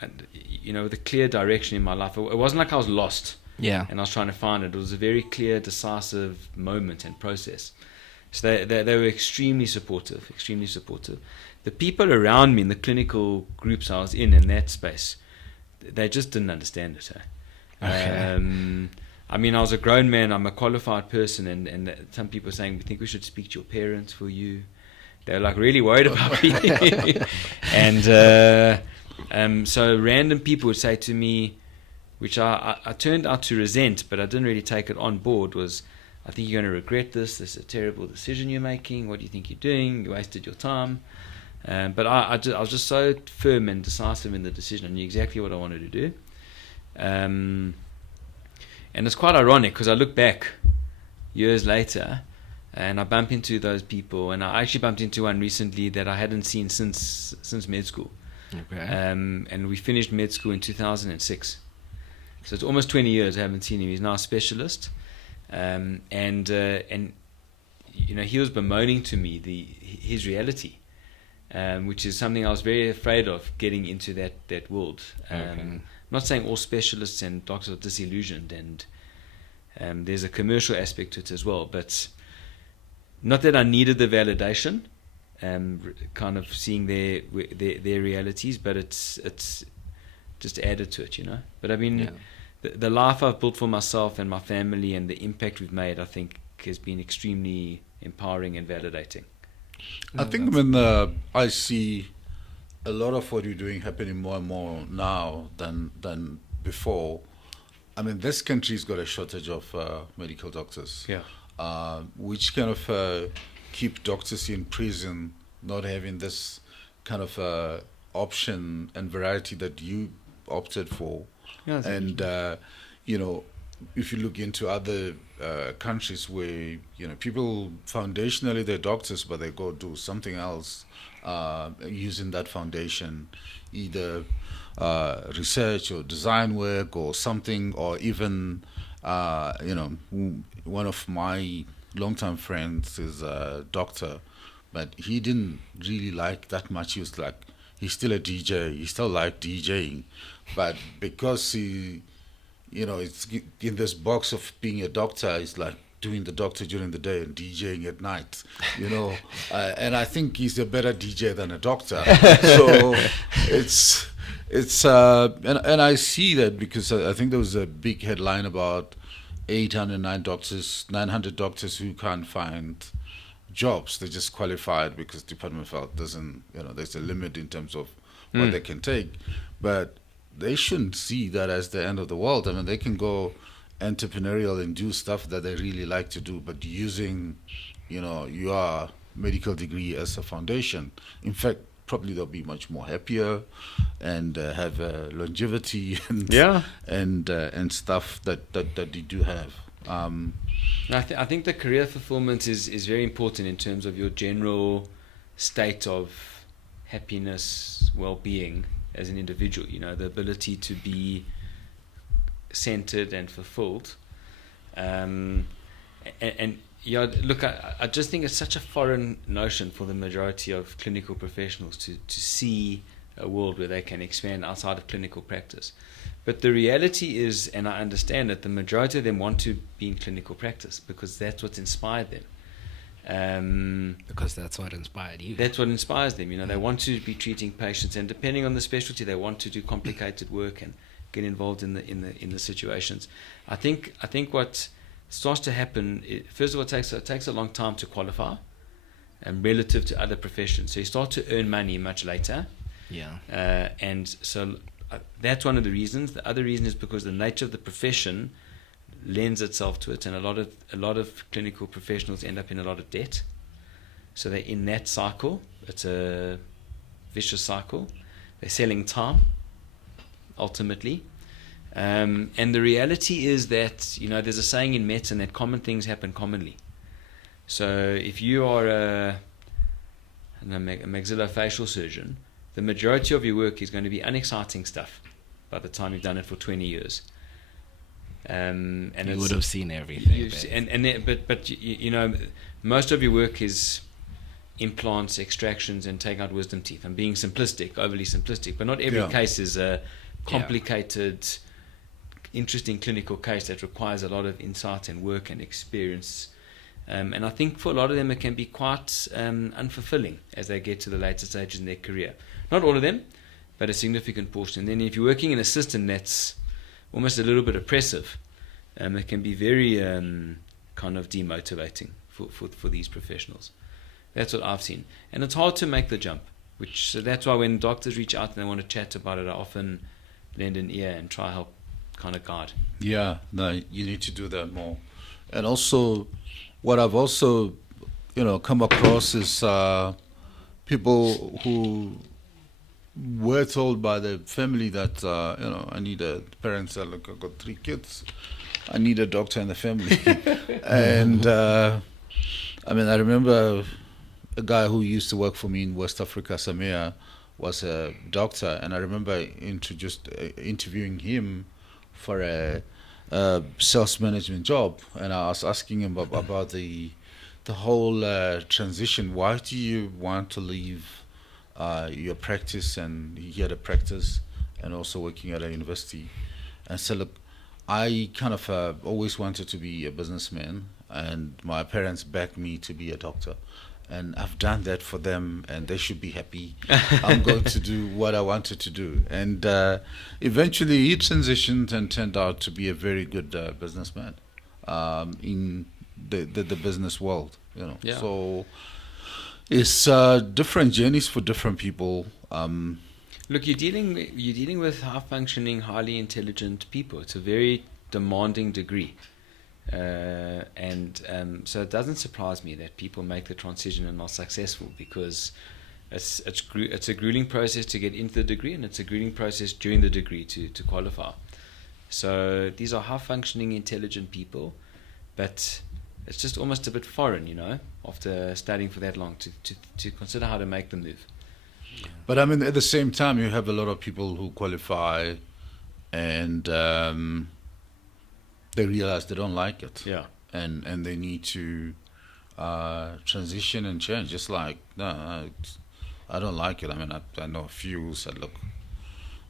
a clear direction in my life. It wasn't like I was lost. Yeah. And I was trying to find it. It was a very clear, decisive moment and process. So they were extremely supportive. The people around me in the clinical groups I was in that space, they just didn't understand it. Okay. I mean, I was a grown man. I'm a qualified person, and some people are saying, we think we should speak to your parents for you. They're like really worried about me. And so random people would say to me, which I turned out to resent, but I didn't really take it on board, was, I think you're going to regret this. This is a terrible decision you're making. What do you think you're doing? You wasted your time. But I was just so firm and decisive in the decision. I knew exactly what I wanted to do. And it's quite ironic because I look back years later and I bump into those people, and I actually bumped into one recently that I hadn't seen since med school. Okay. And we finished med school in 2006. So it's almost 20 years I haven't seen him. He's now a specialist. And he was bemoaning to me his reality, which is something I was very afraid of, getting into that world. I'm not saying all specialists and doctors are disillusioned, and there's a commercial aspect to it as well, but not that I needed the validation, kind of seeing their realities, but it's just added to it, But I mean, the life I've built for myself and my family and the impact we've made, I think, has been extremely empowering and validating. I think when I see a lot of what you're doing happening more and more now than before, I mean, this country's got a shortage of medical doctors. Yeah. Which kind of keep doctors in prison, not having this kind of option and variety that you opted for. Yeah, that's And you know, if you look into other countries where people foundationally they're doctors, but they go do something else using that foundation, either research or design work or something, or even one of my longtime friends is a doctor, but he didn't really like that much. He was like, he's still a DJ. He still liked DJing, but because it's in this box of being a doctor, it's like doing the doctor during the day and DJing at night, and I think he's a better DJ than a doctor. So and I see that because I think there was a big headline about 900 doctors who can't find jobs. They just qualified because Department of Health doesn't, there's a limit in terms of what they can take. But they shouldn't see that as the end of the world. I mean, they can go entrepreneurial and do stuff that they really like to do, but using, your medical degree as a foundation. In fact, probably they'll be much more happier and have longevity and stuff that they do have. I think the career fulfillment is very important in terms of your general state of happiness, well-being as an individual. The ability to be centered and fulfilled. Look, I just think it's such a foreign notion for the majority of clinical professionals to see a world where they can expand outside of clinical practice. But the reality is, and I understand that the majority of them want to be in clinical practice because that's what's inspired them. Because that's what inspired you. That's what inspires them. They want to be treating patients, and depending on the specialty, they want to do complicated work and get involved in the situations. I think what starts to happen, first of all, it takes a long time to qualify, relative to other professions. So you start to earn money much later. Yeah. And so that's one of the reasons. The other reason is because the nature of the profession lends itself to it, and a lot of clinical professionals end up in a lot of debt. So they're in that cycle. It's a vicious cycle. They're selling time, ultimately. And the reality is that, there's a saying in medicine that common things happen commonly. So if you are a maxillofacial surgeon, the majority of your work is going to be unexciting stuff by the time you've done it for 20 years. And you would have seen everything. But most of your work is implants, extractions, and taking out wisdom teeth. I'm being simplistic, overly simplistic, but not every case is a complicated, interesting clinical case that requires a lot of insight and work and experience. And I think for a lot of them it can be quite unfulfilling as they get to the later stages in their career. Not all of them, but a significant portion. And then if you're working in a system that's almost a little bit oppressive, it can be very kind of demotivating for these professionals. That's what I've seen. And it's hard to make the jump, so that's why when doctors reach out and they want to chat about it, I often lend an ear and try to help kind of guide. Yeah, no, you need to do that more. And also, what I've also, come across is people who were told by the family that, I need parents are like, I've got 3 kids, I need a doctor in the family. And, I remember a guy who used to work for me in West Africa, Samir, was a doctor, and I remember interviewing him for a sales management job, and I was asking him about the whole transition. Why do you want to leave your practice? And he had a practice and also working at a university. And so, look, I kind of always wanted to be a businessman, and my parents backed me to be a doctor. And I've done that for them, and they should be happy. I'm going to do what I wanted to do. And eventually he transitioned and turned out to be a very good businessman in the business world. Yeah. So it's different journeys for different people. Look, you're dealing with high-functioning, highly intelligent people. It's a very demanding degree. So it doesn't surprise me that people make the transition and are successful, because it's a grueling process to get into the degree, and it's a grueling process during the degree to qualify. So these are high functioning, intelligent people, but it's just almost a bit foreign, after studying for that long, to consider how to make the move. But I mean, at the same time, you have a lot of people who qualify and they realize they don't like it. Yeah. And they need to transition and change. Just like, no, I don't like it. I mean, I know a few who said, look,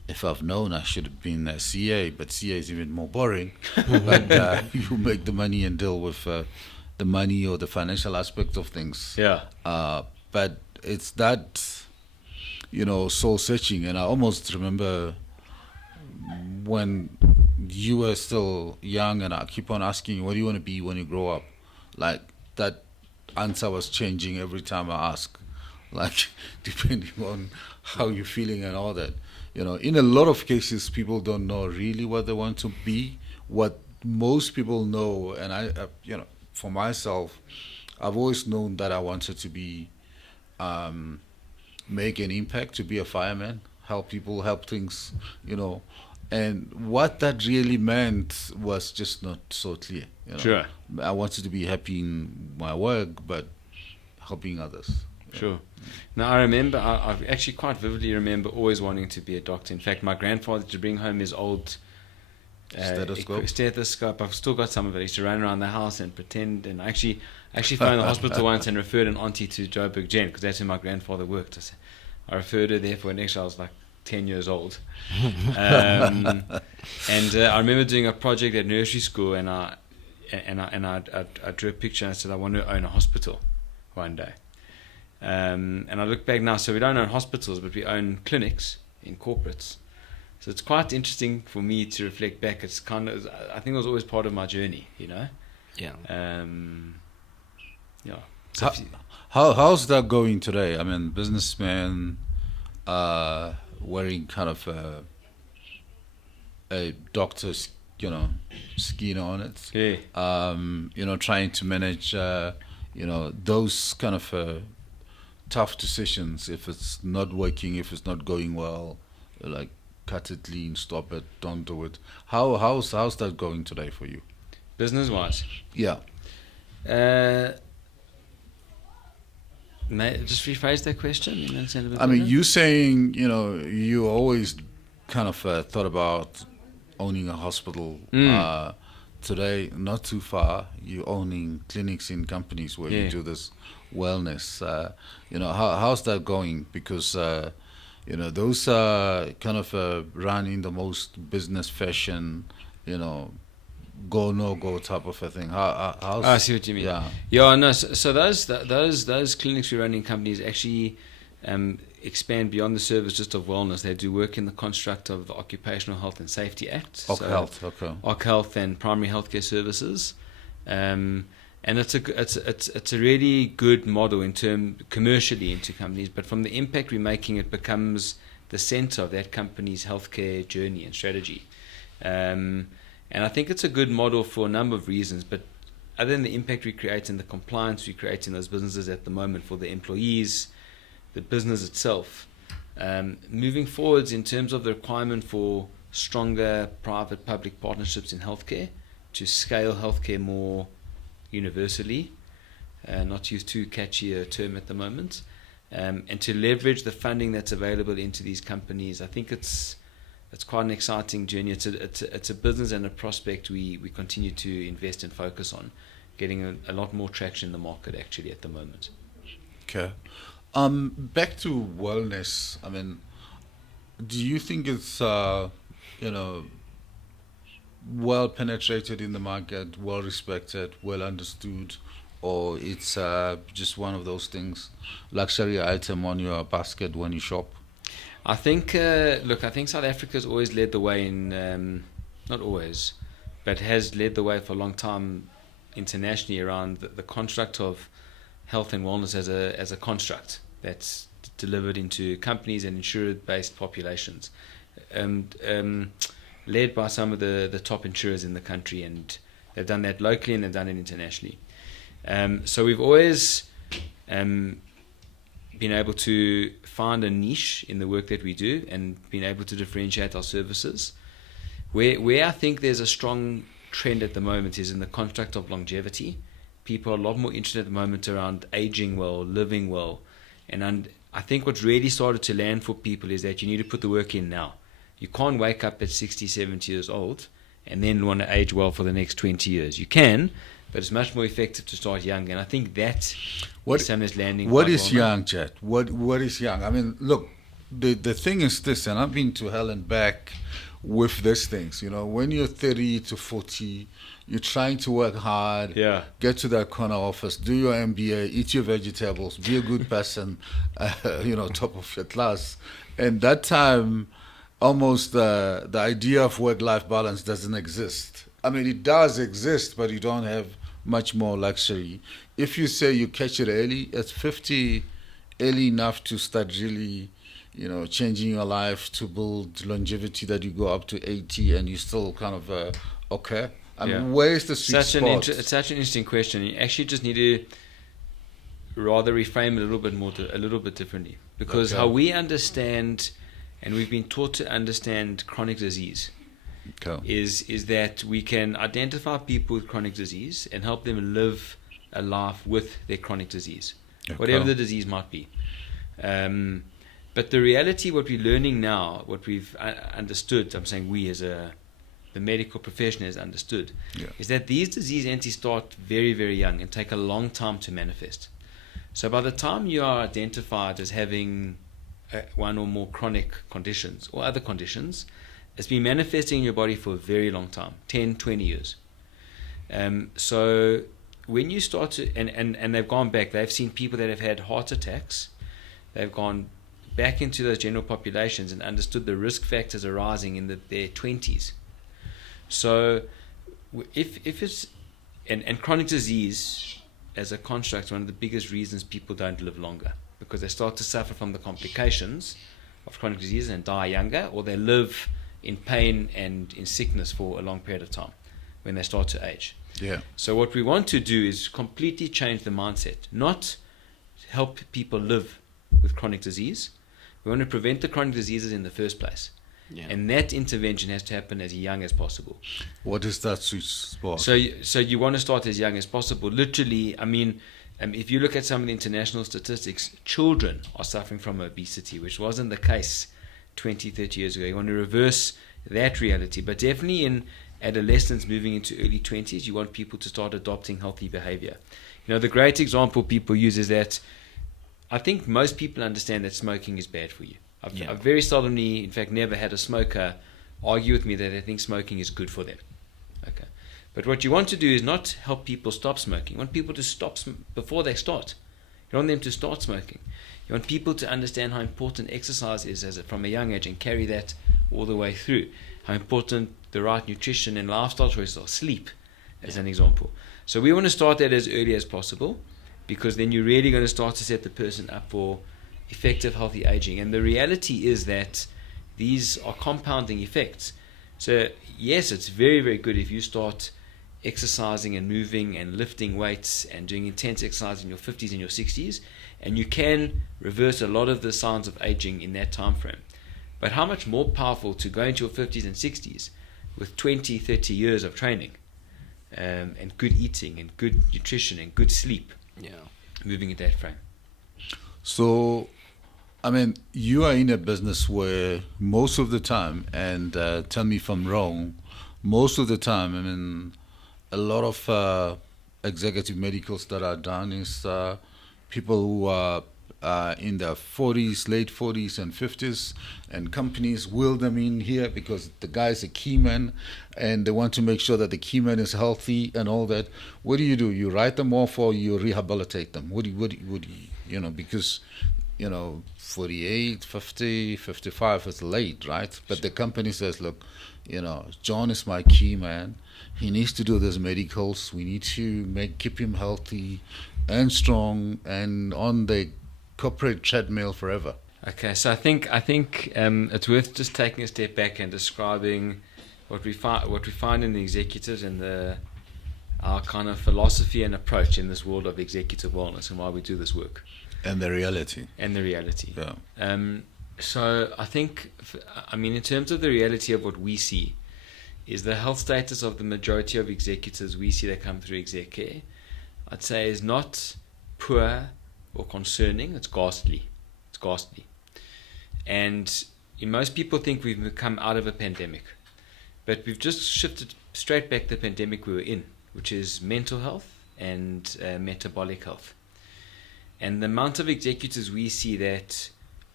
if I've known, I should have been a CA, but CA is even more boring. But you make the money and deal with the money or the financial aspect of things. Yeah. But it's that, soul searching. And I almost remember when you were still young and I keep on asking you, what do you want to be when you grow up? Like, that answer was changing every time I ask, like, depending on how you're feeling and all that. In a lot of cases, people don't know really what they want to be. What most people know, and I for myself, I've always known that I wanted to be, make an impact, to be a fireman, help people, help things, and what that really meant was just not so clear. Sure. I wanted to be happy in my work, but helping others. Sure. Now, I remember, I actually quite vividly remember always wanting to be a doctor. In fact, my grandfather, to bring home his old stethoscope, I've still got some of it. I used to run around the house and pretend, and I actually found the hospital once and referred an auntie to Joburg Gen, because that's where my grandfather worked. I referred her there for an extra. I was like 10 years old. And I remember doing a project at nursery school, and I drew a picture and I said, I want to own a hospital one day. And I look back now, so we don't own hospitals, but we own clinics in corporates. So it's quite interesting for me to reflect back. It's kind of, I think it was always part of my journey, Yeah. Yeah. How's that going today? I mean, businessman, wearing kind of a doctor's, skin on it. Yeah. Trying to manage, those kind of tough decisions. If it's not working, if it's not going well, like, cut it lean, stop it, don't do it. How's that going today for you? Business-wise? Yeah. Just rephrase that question. I mean, you saying, you always kind of thought about owning a hospital. Today, not too far, you're owning clinics in companies where you do this wellness. How's that going? Because, those are kind of run in the most business fashion, go no go type of a thing. I see what you mean. Yeah. No. So those clinics we run in companies actually expand beyond the service just of wellness. They do work in the construct of the Occupational Health and Safety Act. OC Health and primary healthcare services. And it's a really good model commercially into companies, but from the impact we're making, it becomes the center of that company's healthcare journey and strategy. And I think it's a good model for a number of reasons, but other than the impact we create and the compliance we create in those businesses at the moment for the employees, the business itself, moving forwards in terms of the requirement for stronger private-public partnerships in healthcare to scale healthcare more universally, not to use too catchy a term at the moment, and to leverage the funding that's available into these companies. I think it's quite an exciting journey. It's a business and a prospect we continue to invest and focus on, getting a lot more traction in the market actually at the moment. Okay. Back to wellness. I mean, do you think it's well penetrated in the market, well respected, well understood, or it's just one of those things, luxury item on your basket when you shop? I think I think South Africa's always led the way in, not always, but has led the way for a long time internationally around the construct of health and wellness as a construct that's delivered into companies and insurer-based populations, led by some of the top insurers in the country, and they've done that locally and they've done it internationally. So we've always been been able to find a niche in the work that we do and being able to differentiate our services. Where I think there's a strong trend at the moment is in the construct of longevity. People are a lot more interested at the moment around aging well, living well. And I think what's really started to land for people is that you need to put the work in now. You can't wake up at 60, 70 years old and then want to age well for the next 20 years. You can, but it's much more effective to start young. And I think that is something that's landing. What is young, Jedd? What is young? I mean, look, the thing is this, and I've been to hell and back with these things. You know, when you're 30 to 40, you're trying to work hard, get to that corner office, do your MBA, eat your vegetables, be a good person, top of your class. And that time, almost the idea of work-life balance doesn't exist. I mean, it does exist, but you don't have much more luxury. If you say you catch it early, at 50, early enough to start really, changing your life to build longevity that you go up to 80 and you still kind of okay. I mean, where is the sweet spot? It's such an interesting question. You actually just need to rather reframe it a little bit differently, because how we understand, and we've been taught to understand chronic disease, is that we can identify people with chronic disease and help them live a life with their chronic disease, whatever the disease might be. But the reality, what we're learning now, what we've understood, I'm saying we as the medical profession has understood, is that these disease entities start very, very young and take a long time to manifest. So by the time you are identified as having one or more chronic conditions or other conditions, it's been manifesting in your body for a very long time, 10, 20 years. So when you start to, and they've gone back, they've seen people that have had heart attacks, they've gone back into those general populations and understood the risk factors arising in their 20s. So if it's, and chronic disease as a construct is one of the biggest reasons people don't live longer, because they start to suffer from the complications of chronic disease and die younger, or they live in pain and in sickness for a long period of time when they start to age. So what we want to do is completely change the mindset, not help people live with chronic disease. We want to prevent the chronic diseases in the first place. And that intervention has to happen as young as possible. What is that sweet spot? So you want to start as young as possible. Literally, I mean, if you look at some of the international statistics, children are suffering from obesity, which wasn't the case 20, 30 years ago. You want to reverse that reality. But definitely in adolescents moving into early 20s, you want people to start adopting healthy behavior. The great example people use is that I think most people understand that smoking is bad for you. I've very seldomly, in fact, never had a smoker argue with me that they think smoking is good for them. Okay, but what you want to do is not help people stop smoking. You want people to stop before they start. You want them to start smoking. You want people to understand how important exercise is from a young age and carry that all the way through. How important the right nutrition and lifestyle choices are. Sleep, as an example. So we want to start that as early as possible, because then you're really going to start to set the person up for effective, healthy aging. And the reality is that these are compounding effects. So yes, it's very, very good if you start exercising and moving and lifting weights and doing intense exercise in your 50s and your 60s, and you can reverse a lot of the signs of aging in that time frame. But how much more powerful to go into your 50s and 60s with 20, 30 years of training and good eating and good nutrition and good sleep, moving in that frame. So, I mean, you are in a business where most of the time, and tell me if I'm wrong, most of the time, I mean, a lot of executive medicals that are done is people who are in their 40s, late 40s and 50s, and companies will them in here because the guy's a key man and they want to make sure that the key man is healthy and all that. What do? You write them off or you rehabilitate them? What do you because 48, 50, 55 is late, right? But the company says, look, John is my key man. He needs to do those medicals. We need to keep him healthy and strong and on the corporate treadmill forever. Okay, so I think it's worth just taking a step back and describing what we find in the executives and our kind of philosophy and approach in this world of executive wellness and why we do this work. And the reality. Yeah. So I think, in terms of the reality of what we see, is the health status of the majority of executives we see that come through exec care, I'd say is not poor or concerning, it's ghastly. It's ghastly. And most people think we've come out of a pandemic, but we've just shifted straight back to the pandemic we were in, which is mental health and metabolic health. And the amount of executives we see that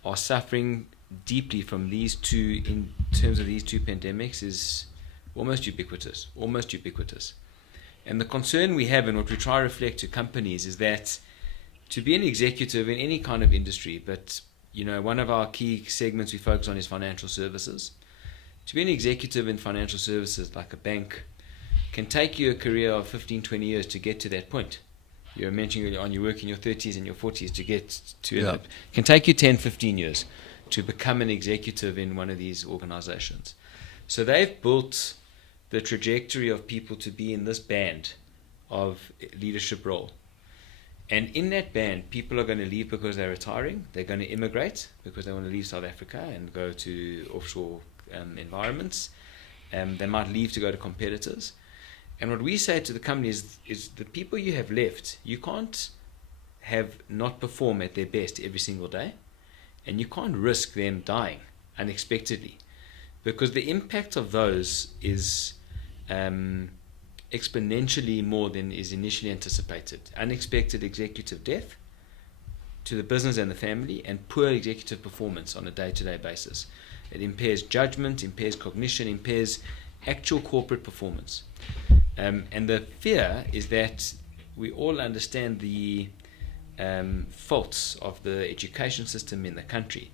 are suffering deeply from these two, in terms of these two pandemics, is almost ubiquitous. And the concern we have, and what we try to reflect to companies, is that to be an executive in any kind of industry, but one of our key segments we focus on is financial services. To be an executive in financial services, like a bank, can take you a career of 15, 20 years to get to that point. You were mentioning earlier on, you work in your 30s and your 40s to get to it. It can take you 10, 15 years to become an executive in one of these organizations. So they've built the trajectory of people to be in this band of leadership role. And in that band, people are going to leave because they're retiring. They're going to immigrate because they want to leave South Africa and go to offshore environments. They might leave to go to competitors. And what we say to the company is the people you have left, you can't have not perform at their best every single day. And you can't risk them dying unexpectedly, because the impact of those is exponentially more than is initially anticipated. Unexpected executive death to the business and the family, and poor executive performance on a day-to-day basis. It impairs judgment, impairs cognition, impairs actual corporate performance. And the fear is that we all understand the faults of the education system in the country.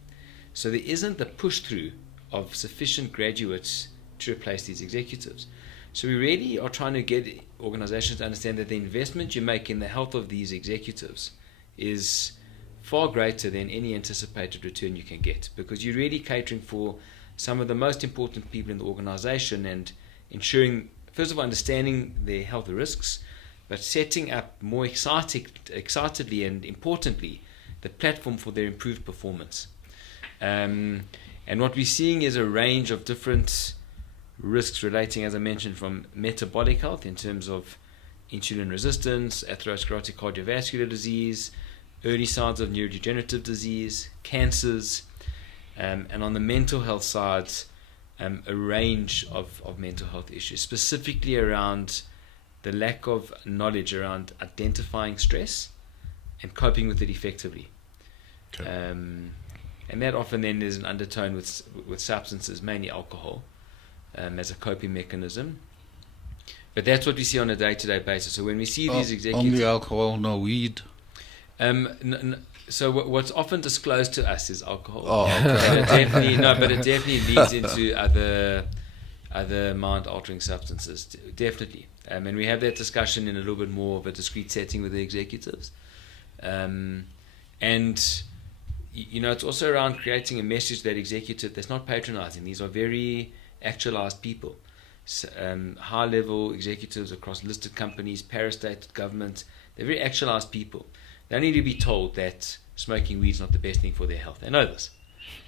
So there isn't the push through of sufficient graduates to replace these executives. So we really are trying to get organizations to understand that the investment you make in the health of these executives is far greater than any anticipated return you can get, because you're really catering for some of the most important people in the organization and ensuring, first of all, understanding their health risks, but setting up more excitedly and importantly the platform for their improved performance. And what we're seeing is a range of different risks relating, as I mentioned, from metabolic health in terms of insulin resistance, atherosclerotic cardiovascular disease, early signs of neurodegenerative disease, cancers, and on the mental health side, a range of mental health issues, specifically around the lack of knowledge around identifying stress and coping with it effectively. Okay. And that often then is an undertone with substances, mainly alcohol, as a coping mechanism. But that's what we see on a day-to-day basis. So when we see these executives... Only alcohol, no weed? So what's often disclosed to us is alcohol. Oh, okay. But it definitely leads into other mind-altering substances, definitely. And we have that discussion in a little bit more of a discrete setting with the executives. And it's also around creating a message that executive that's not patronizing. These are very actualized people. High-level executives across listed companies, parastated government, they're very actualized people. They don't need to be told that smoking weed is not the best thing for their health. They know this.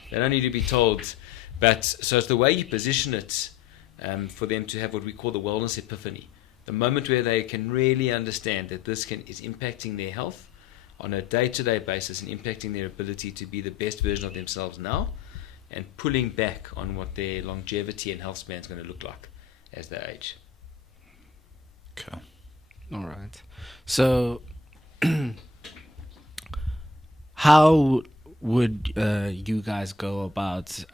They don't need to be told. But so it's the way you position it for them to have what we call the wellness epiphany. The moment where they can really understand that this is impacting their health on a day-to-day basis and impacting their ability to be the best version of themselves now, and pulling back on what their longevity and health span is going to look like as they age. Okay. All right. So how would you guys go about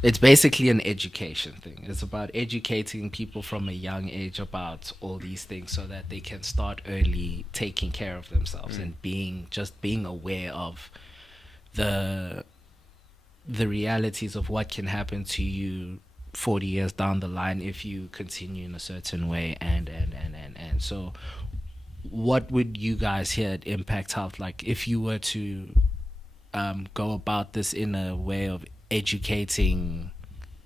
it's basically an education thing. It's about educating people from a young age about all these things so that they can start early taking care of themselves and being aware of the realities of what can happen to you 40 years down the line if you continue in a certain way and so what would you guys here at Impact Health, like if you were to go about this in a way of educating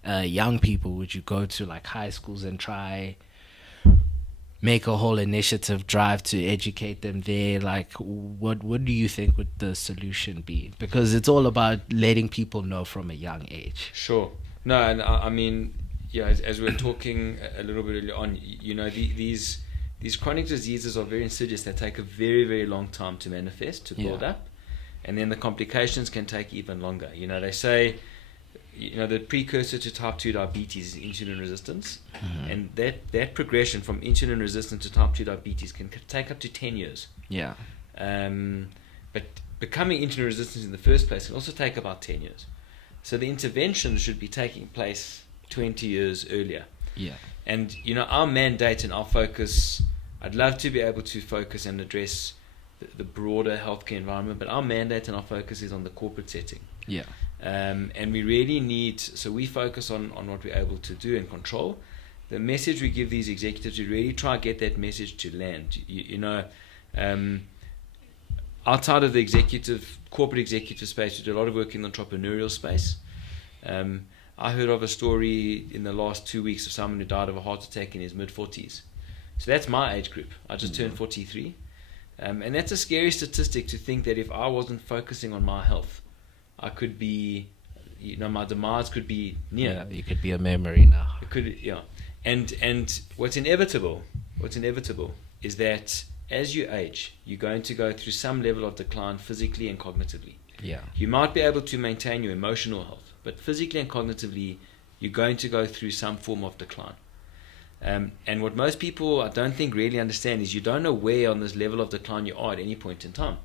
young people, would you go to like high schools and try make a whole initiative drive to educate them there, like what do you think would the solution be? Because it's all about letting people know from a young age. Sure. No, and I mean, yeah, as we were talking a little bit earlier on, these chronic diseases are very insidious. They take a very, very long time to manifest, to build up, and then the complications can take even longer. They say, the precursor to type 2 diabetes is insulin resistance, and that progression from insulin resistance to type 2 diabetes can take up to 10 years. Yeah. But becoming insulin resistant in the first place can also take about 10 years. So the intervention should be taking place 20 years earlier. Yeah. And, our mandate and our focus, I'd love to be able to focus and address the broader healthcare environment, but our mandate and our focus is on the corporate setting. Yeah. And we really need, so we focus on what we're able to do and control. The message we give these executives, we really try to get that message to land. Outside of the corporate executive space, we do a lot of work in the entrepreneurial space. I heard of a story in the last 2 weeks of someone who died of a heart attack in his mid-40s. So that's my age group. I just turned 43. And that's a scary statistic to think that if I wasn't focusing on my health, I could be, my demise could be near. Yeah, you could be a memory now. It could, yeah. And what's inevitable is that as you age, you're going to go through some level of decline physically and cognitively. Yeah. You might be able to maintain your emotional health, but physically and cognitively, you're going to go through some form of decline. And what most people, I don't think, really understand is you don't know where on this level of decline you are at any point in time.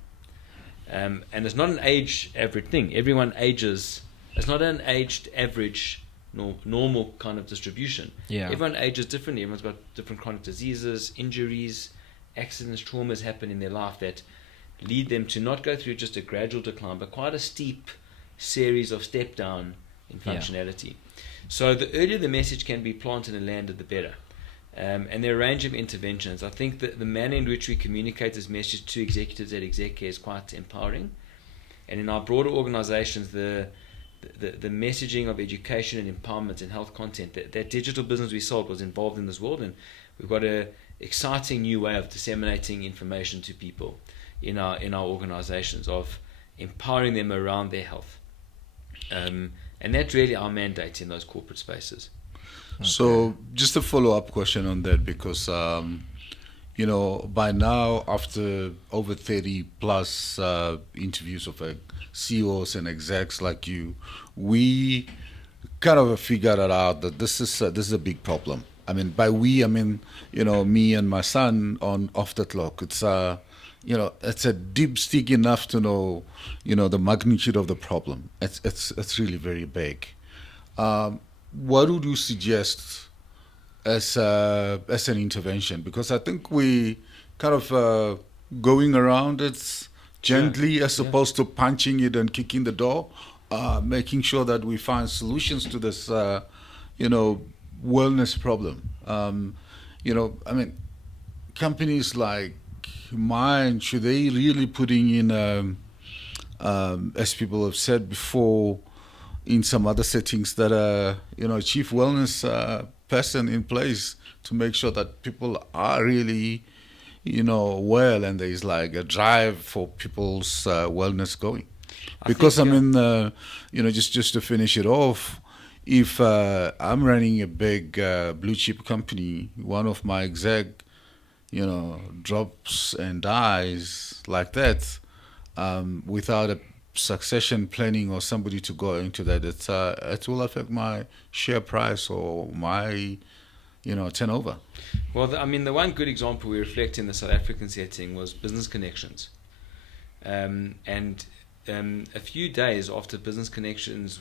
And it's not an age average thing. Everyone ages. It's not an aged average normal kind of distribution. Yeah. Everyone ages differently. Everyone's got different chronic diseases, injuries, accidents, traumas happen in their life that lead them to not go through just a gradual decline, but quite a steep series of step down in functionality. So the earlier the message can be planted and landed, the better. And there are a range of interventions. I think that the manner in which we communicate this message to executives at ExecCare is quite empowering. And in our broader organizations, the messaging of education and empowerment and health content, that digital business we sold was involved in this world, and we've got an exciting new way of disseminating information to people in our organizations, of empowering them around their health. And that's really our mandate in those corporate spaces. Okay. So just a follow-up question on that, because by now, after over 30 plus interviews of CEOs and execs like you, we kind of figured it out that this is a big problem. I mean, by we, I mean, me and my son on Off the Clock. It's it's a deep stick enough to know, the magnitude of the problem. It's really very big. What would you suggest as an intervention? Because I think we kind of going around it gently as opposed to punching it and kicking the door, making sure that we find solutions to this, wellness problem. I mean, companies like mine, should they really putting in, as people have said before, in some other settings, that a chief wellness person in place to make sure that people are really, well, and there's like a drive for people's wellness going. Because I mean, just to finish it off, if I'm running a big blue chip company, one of my exec, drops and dies like that, without a succession planning or somebody to go into that, it will affect my share price or my, turnover. Well, the one good example we reflect in the South African setting was Business Connections. And a few days after Business Connections,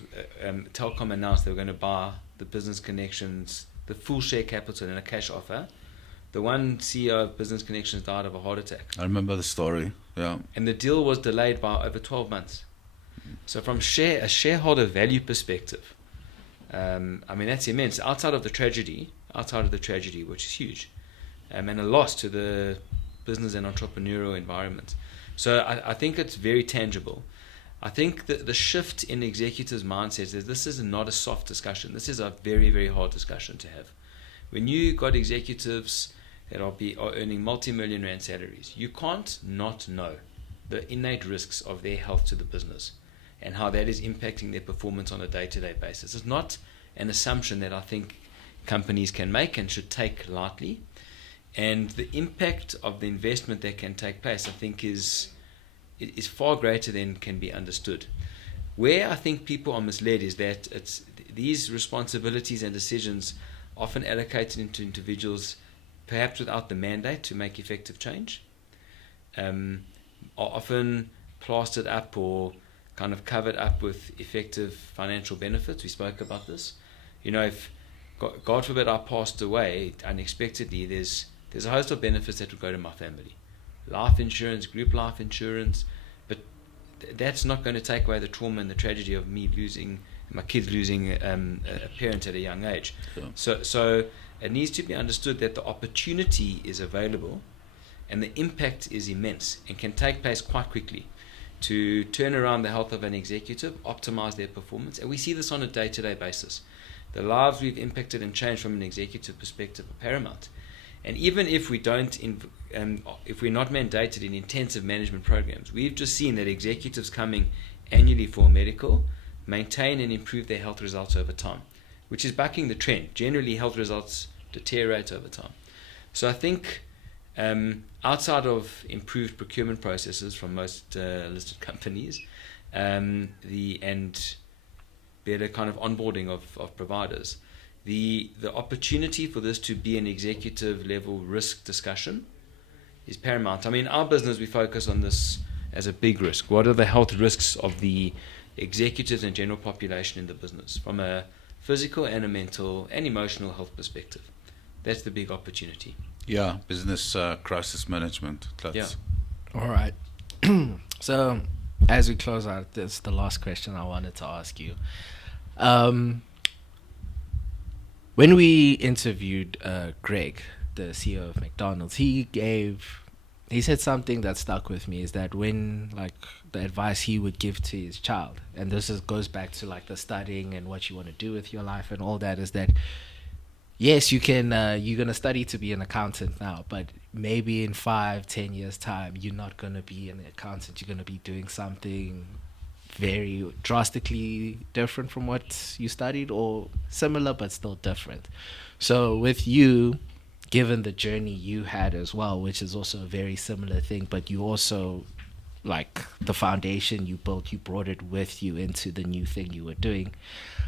Telkom announced they were going to buy the Business Connections, the full share capital in a cash offer. The one CEO of Business Connections died of a heart attack. I remember the story, yeah. And the deal was delayed by over 12 months. So from a shareholder value perspective, that's immense. Outside of the tragedy, which is huge, and a loss to the business and entrepreneurial environment. So I think it's very tangible. I think that the shift in executives' mindsets is this is not a soft discussion. This is a very, very hard discussion to have. When you got executives that are earning multi-million rand salaries. You can't not know the innate risks of their health to the business and how that is impacting their performance on a day-to-day basis. It's not an assumption that I think companies can make and should take lightly. And the impact of the investment that can take place, I think, is far greater than can be understood. Where I think people are misled is that it's these responsibilities and decisions often allocated into individuals, perhaps without the mandate to make effective change, are often plastered up or kind of covered up with effective financial benefits. We spoke about this. If God forbid I passed away unexpectedly, there's a host of benefits that would go to my family. Life insurance, group life insurance, but that's not going to take away the trauma and the tragedy of me losing, my kids losing a parent at a young age. Sure. So it needs to be understood that the opportunity is available and the impact is immense and can take place quite quickly to turn around the health of an executive, optimize their performance. And we see this on a day-to-day basis. The lives we've impacted and changed from an executive perspective are paramount. And even if we don't, if we're not mandated in intensive management programs, we've just seen that executives coming annually for medical maintain and improve their health results over time, which is bucking the trend. Generally, health results deteriorate over time. So I think outside of improved procurement processes from most listed companies, and better kind of onboarding of providers, the opportunity for this to be an executive level risk discussion is paramount. I mean, our business, we focus on this as a big risk. What are the health risks of the executives and general population in the business from a physical and a mental and emotional health perspective? That's the big opportunity. Yeah, business crisis management. Yeah. All right. So as we close out, this is the last question I wanted to ask you. When we interviewed Greg, the CEO of McDonald's, he said something that stuck with me, is that when, like, the advice he would give to his child, and this goes back to like the studying and what you want to do with your life and all that, is that yes, you can you're going to study to be an accountant now, but maybe in 5-10 years time you're not going to be an accountant. You're going to be doing something very drastically different from what you studied, or similar but still different. So with you, given the journey you had as well, which is also a very similar thing, but you also, like, the foundation you built, you brought it with you into the new thing you were doing.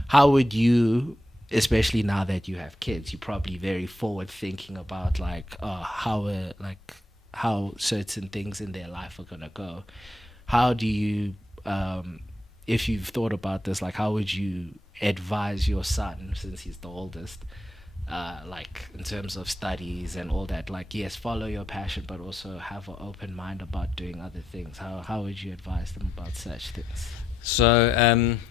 How would you, especially now that you have kids, you're probably very forward thinking about how certain things in their life are gonna go. How do you, if you've thought about this, like, how would you advise your son, since he's the oldest, like in terms of studies and all that? Like, yes, follow your passion, but also have an open mind about doing other things. How would you advise them about such things? So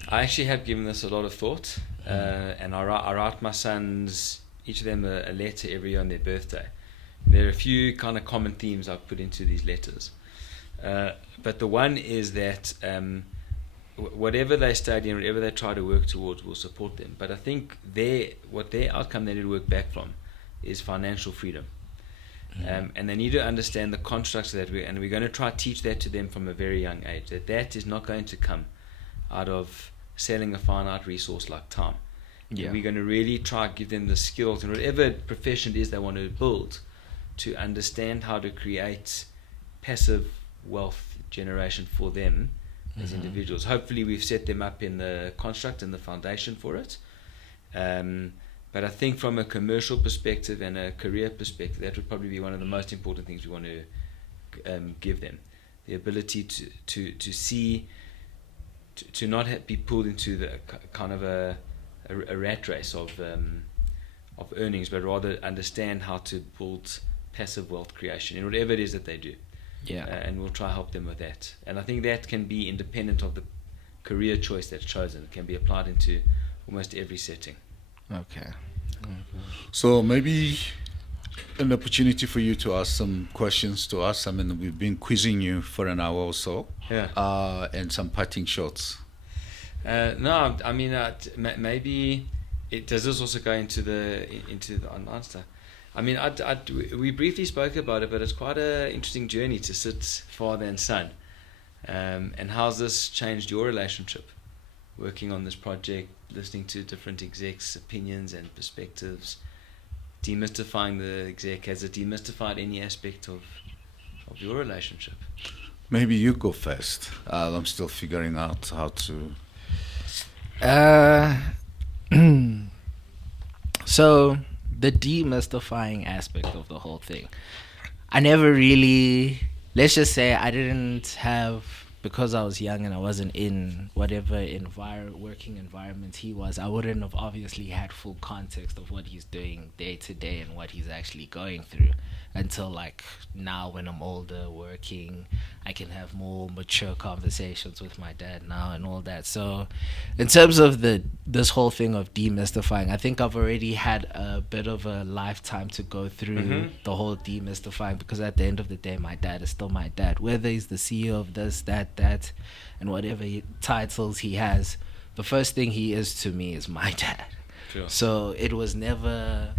I actually have given this a lot of thought, and I write my sons, each of them, a letter every year on their birthday. There are a few kind of common themes I've put into these letters, but the one is that whatever they study and whatever they try to work towards, will support them. But I think what their outcome they need to work back from is financial freedom. And they need to understand the constructs that we're going to try to teach that to them from a very young age, that is not going to come out of selling a finite resource like time. Yeah. We're going to really try to give them the skills in whatever profession it is they want to build, to understand how to create passive wealth generation for them as individuals. Hopefully we've set them up in the construct and the foundation for it. But I think from a commercial perspective and a career perspective, that would probably be one of the most important things we want to give them. The ability to see, to not be pulled into the kind of a rat race of earnings, but rather understand how to build passive wealth creation in whatever it is that they do. Yeah. And we'll try to help them with that. And I think that can be independent of the career choice that's chosen. It can be applied into almost every setting. Okay. So maybe an opportunity for you to ask some questions to us. I mean, we've been quizzing you for an hour or so. Yeah. And some parting shots. No, I mean, maybe does this also go into the online stuff? I mean, we briefly spoke about it, but it's quite an interesting journey to sit father and son. And how's this changed your relationship? Working on this project, listening to different execs' opinions and perspectives, demystifying the exec. Has it demystified any aspect of your relationship? Maybe you go first. I'm still figuring out how to. So the demystifying aspect of the whole thing, I never really, let's just say I didn't have, because I was young and I wasn't in whatever working environment he was, I wouldn't have obviously had full context of what he's doing day to day and what he's actually going through until like now when I'm older working. I can have more mature conversations with my dad now and all that. So in terms of this whole thing of demystifying, I think I've already had a bit of a lifetime to go through the whole demystifying, because at the end of the day my dad is still my dad, whether he's the CEO of this, that and whatever titles he has. The first thing he is to me is my dad. Sure. So it was never,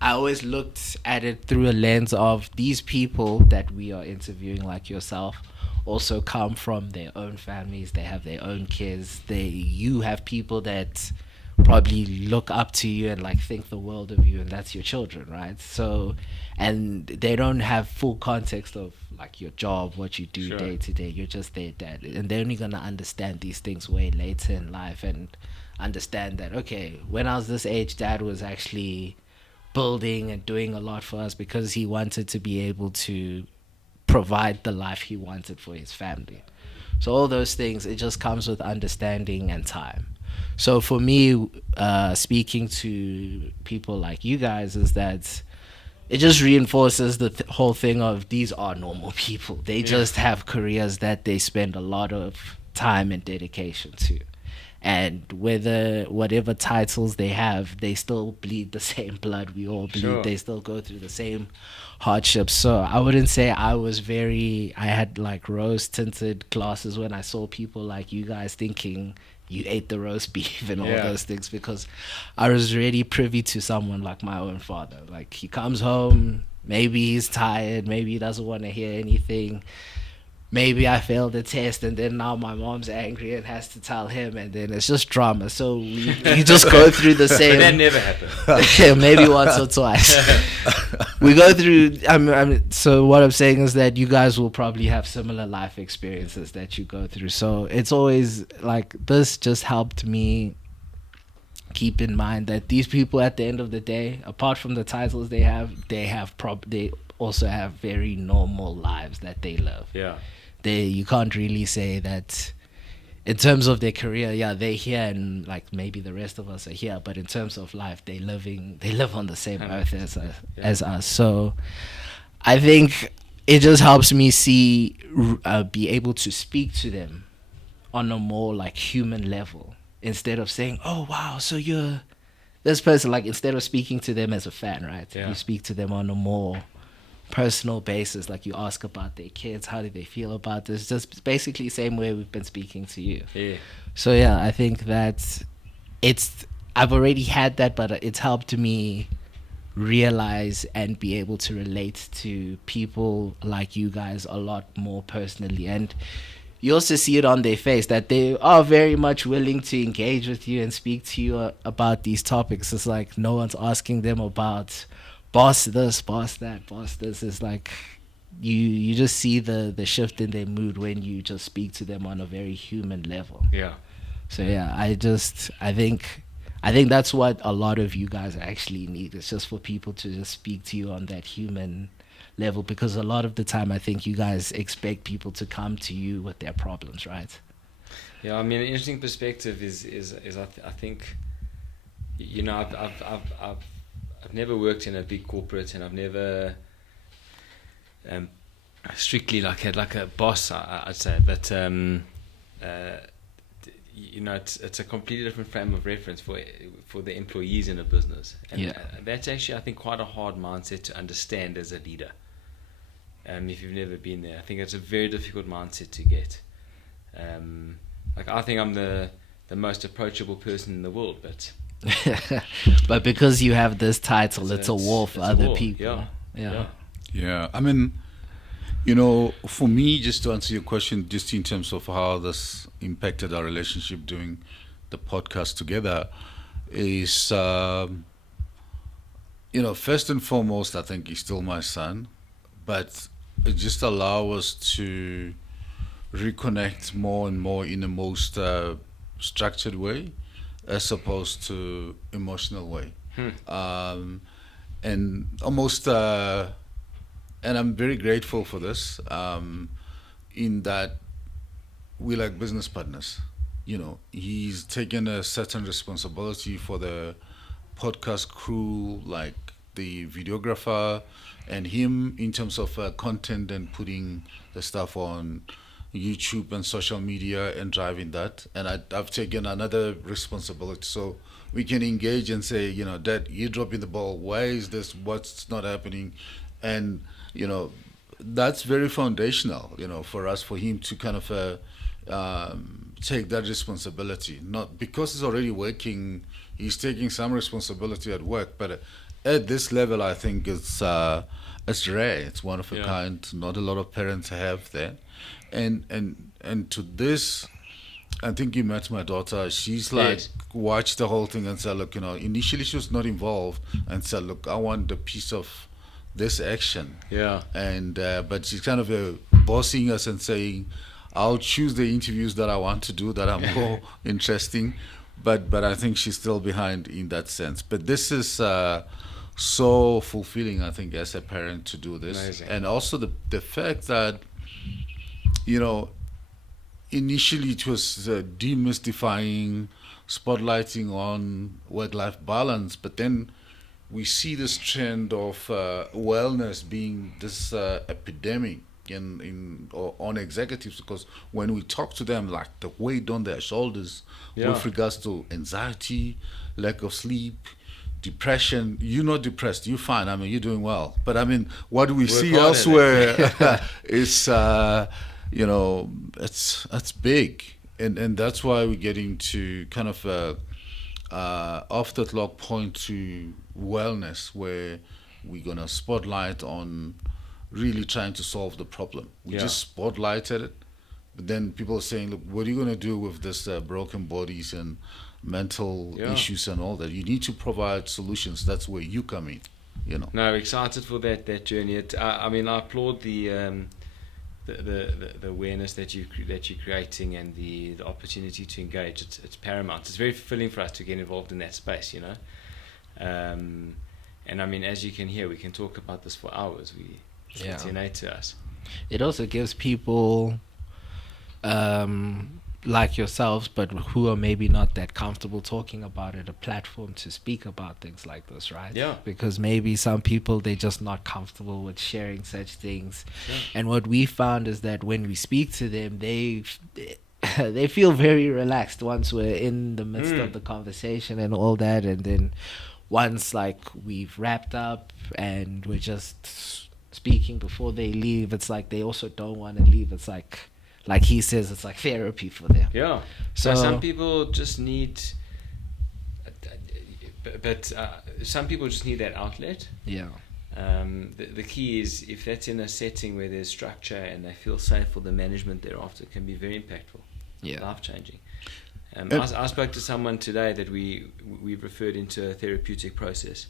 I always looked at it through a lens of these people that we are interviewing, like yourself, also come from their own families. They have their own kids. You have people that probably look up to you and like think the world of you, and that's your children, right? So, and they don't have full context of like your job, what you do Sure. day to day. You're just their dad, and they're only gonna understand these things way later in life and understand that, okay, when I was this age, dad was actually building and doing a lot for us because he wanted to be able to provide the life he wanted for his family. So all those things, it just comes with understanding and time. So for me, speaking to people like you guys, is that it just reinforces the whole thing of these are normal people. They just have careers that they spend a lot of time and dedication to. And whatever titles they have, they still bleed the same blood we all bleed. Sure. They still go through the same hardships. So I wouldn't say I had like rose tinted glasses when I saw people like you guys thinking you ate the roast beef and all those things, because I was already privy to someone like my own father. Like, he comes home, maybe he's tired, maybe he doesn't want to hear anything. Maybe I failed the test, and then now my mom's angry and has to tell him, and then it's just drama. So we just go through the same. That never happened. Maybe once or twice. We go through. So what I'm saying is that you guys will probably have similar life experiences that you go through. So it's always like this. Just helped me keep in mind that these people, at the end of the day, apart from the titles they also have very normal lives that they live. Yeah. You can't really say that in terms of their career, they're here and like maybe the rest of us are here, but in terms of life, they live on the same earth as us. So I think it just helps me be able to speak to them on a more like human level, instead of saying, oh wow, so you're this person. Like, instead of speaking to them as a fan, right? You speak to them on a more personal basis. Like, you ask about their kids, how do they feel about this, just basically the same way we've been speaking to you. So I think that I've already had that, but it's helped me realize and be able to relate to people like you guys a lot more personally. And you also see it on their face that they are very much willing to engage with you and speak to you about these topics. It's like no one's asking them about boss this, boss that, boss this. Is like you just see the shift in their mood when you just speak to them on a very human level. So I think that's what a lot of you guys actually need. It's just for people to just speak to you on that human level, because a lot of the time I think you guys expect people to come to you with their problems, right? I mean, an interesting perspective is I think, you know, I've never worked in a big corporate, and I've never strictly like had like a boss, I'd say, but you know, it's a completely different frame of reference for the employees in a business, and that's actually, I think, quite a hard mindset to understand as a leader. If you've never been there, I think it's a very difficult mindset to get. Like, I think I'm the most approachable person in the world, but But because you have this title, it's a It's- war for it's a other war, people. yeah. Yeah. Yeah, I mean, you know, for me, just to answer your question, just in terms of how this impacted our relationship doing the podcast together, is, you know, first and foremost, I think he's still my son, but it just allows us to reconnect more and more in the most structured way as opposed to emotional way. Um, and almost, and I'm very grateful for this, in that we like business partners. You know, he's taken a certain responsibility for the podcast crew, like the videographer, and him in terms of content and putting the stuff on YouTube and social media and driving that. And I've taken another responsibility. So we can engage and say, you know, Dad, you're dropping the ball. Why is this? What's not happening? And, you know, that's very foundational, you know, for us, for him to kind of take that responsibility. Not because he's already working, he's taking some responsibility at work, but at this level, I think it's rare. It's one of a Yeah. kind. Not a lot of parents have that, and to this, I think you met my daughter. She's like Yes. watched the whole thing and said, look, you know, initially she was not involved and said, look, I want a piece of this action. Yeah. And but she's kind of bossing us and saying, I'll choose the interviews that I want to do that are more interesting. But I think she's still behind in that sense. But this is so fulfilling, I think, as a parent to do this. Amazing. And also the fact that, you know, initially it was demystifying, spotlighting on work-life balance, but then we see this trend of wellness being this epidemic in or on executives, because when we talk to them, like the weight on their shoulders Yeah. with regards to anxiety, lack of sleep, depression. You're not depressed, you're fine, I mean, you're doing well. But I mean, what we see hard at it. elsewhere is you know, it's big, and that's why we're getting to kind of off the clock point to wellness, where we're gonna spotlight on really trying to solve the problem. We Yeah. just spotlighted it, but then people are saying, look, what are you gonna do with this broken bodies and mental Yeah. issues and all that? You need to provide solutions. That's where you come in, you know. No, excited for that journey. I mean, I applaud the awareness that you're creating, and the opportunity to engage. It's paramount. It's very fulfilling for us to get involved in that space, you know. And I mean, as you can hear, we can talk about this for hours. Yeah. It's innate to us. It also gives people like yourselves, but who are maybe not that comfortable talking about it, a platform to speak about things like this, right? Yeah. Because maybe some people, they're just not comfortable with sharing such things. Yeah. And what we found is that when we speak to them, they feel very relaxed once we're in the midst of the conversation and all that. And then once like we've wrapped up and we're just speaking before they leave, it's like they also don't want to leave. It's like he says, it's like therapy for them. Yeah. So some people just need, but some people just need that outlet. yeah, The key is, if that's in a setting where there's structure and they feel safe for the management thereafter, it can be very impactful, yeah, life changing. I spoke to someone today that we've referred into a therapeutic process,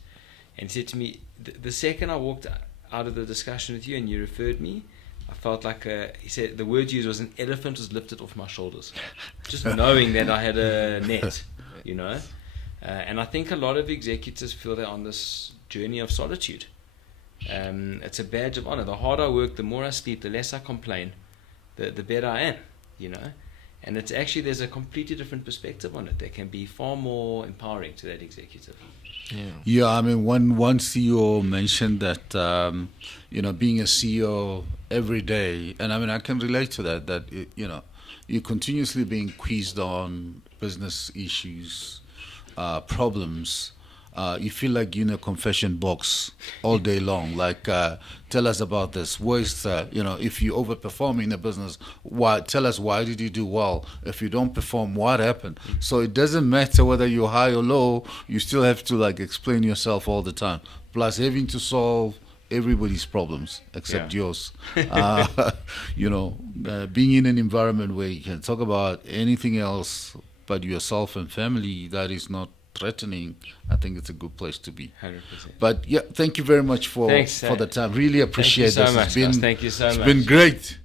and he said to me, the second I walked out of the discussion with you and you referred me, I felt like he said the word used was an elephant was lifted off my shoulders, just knowing that I had a net, you know. And I think a lot of executives feel they're on this journey of solitude. It's a badge of honor. The harder I work, the more I sleep, the less I complain, the better I am, you know. And it's actually, there's a completely different perspective on it that can be far more empowering to that executive. yeah, Yeah, I mean, one CEO mentioned that, you know, being a CEO every day, and I mean, I can relate to that, you know, you're continuously being quizzed on business issues, problems, you feel like you're in a confession box all day long. Like, tell us about this. Where's, if you overperform in a business, why? Tell us, why did you do well? If you don't perform, what happened? So it doesn't matter whether you're high or low. You still have to like explain yourself all the time. Plus, having to solve everybody's problems except yours. Being in an environment where you can talk about anything else but yourself and family that is not threatening, I think it's a good place to be. 100%. But yeah, thank you very much for Thanks, the time. Really appreciate Thank you so this. much, guys. Thank you so much. It's been great.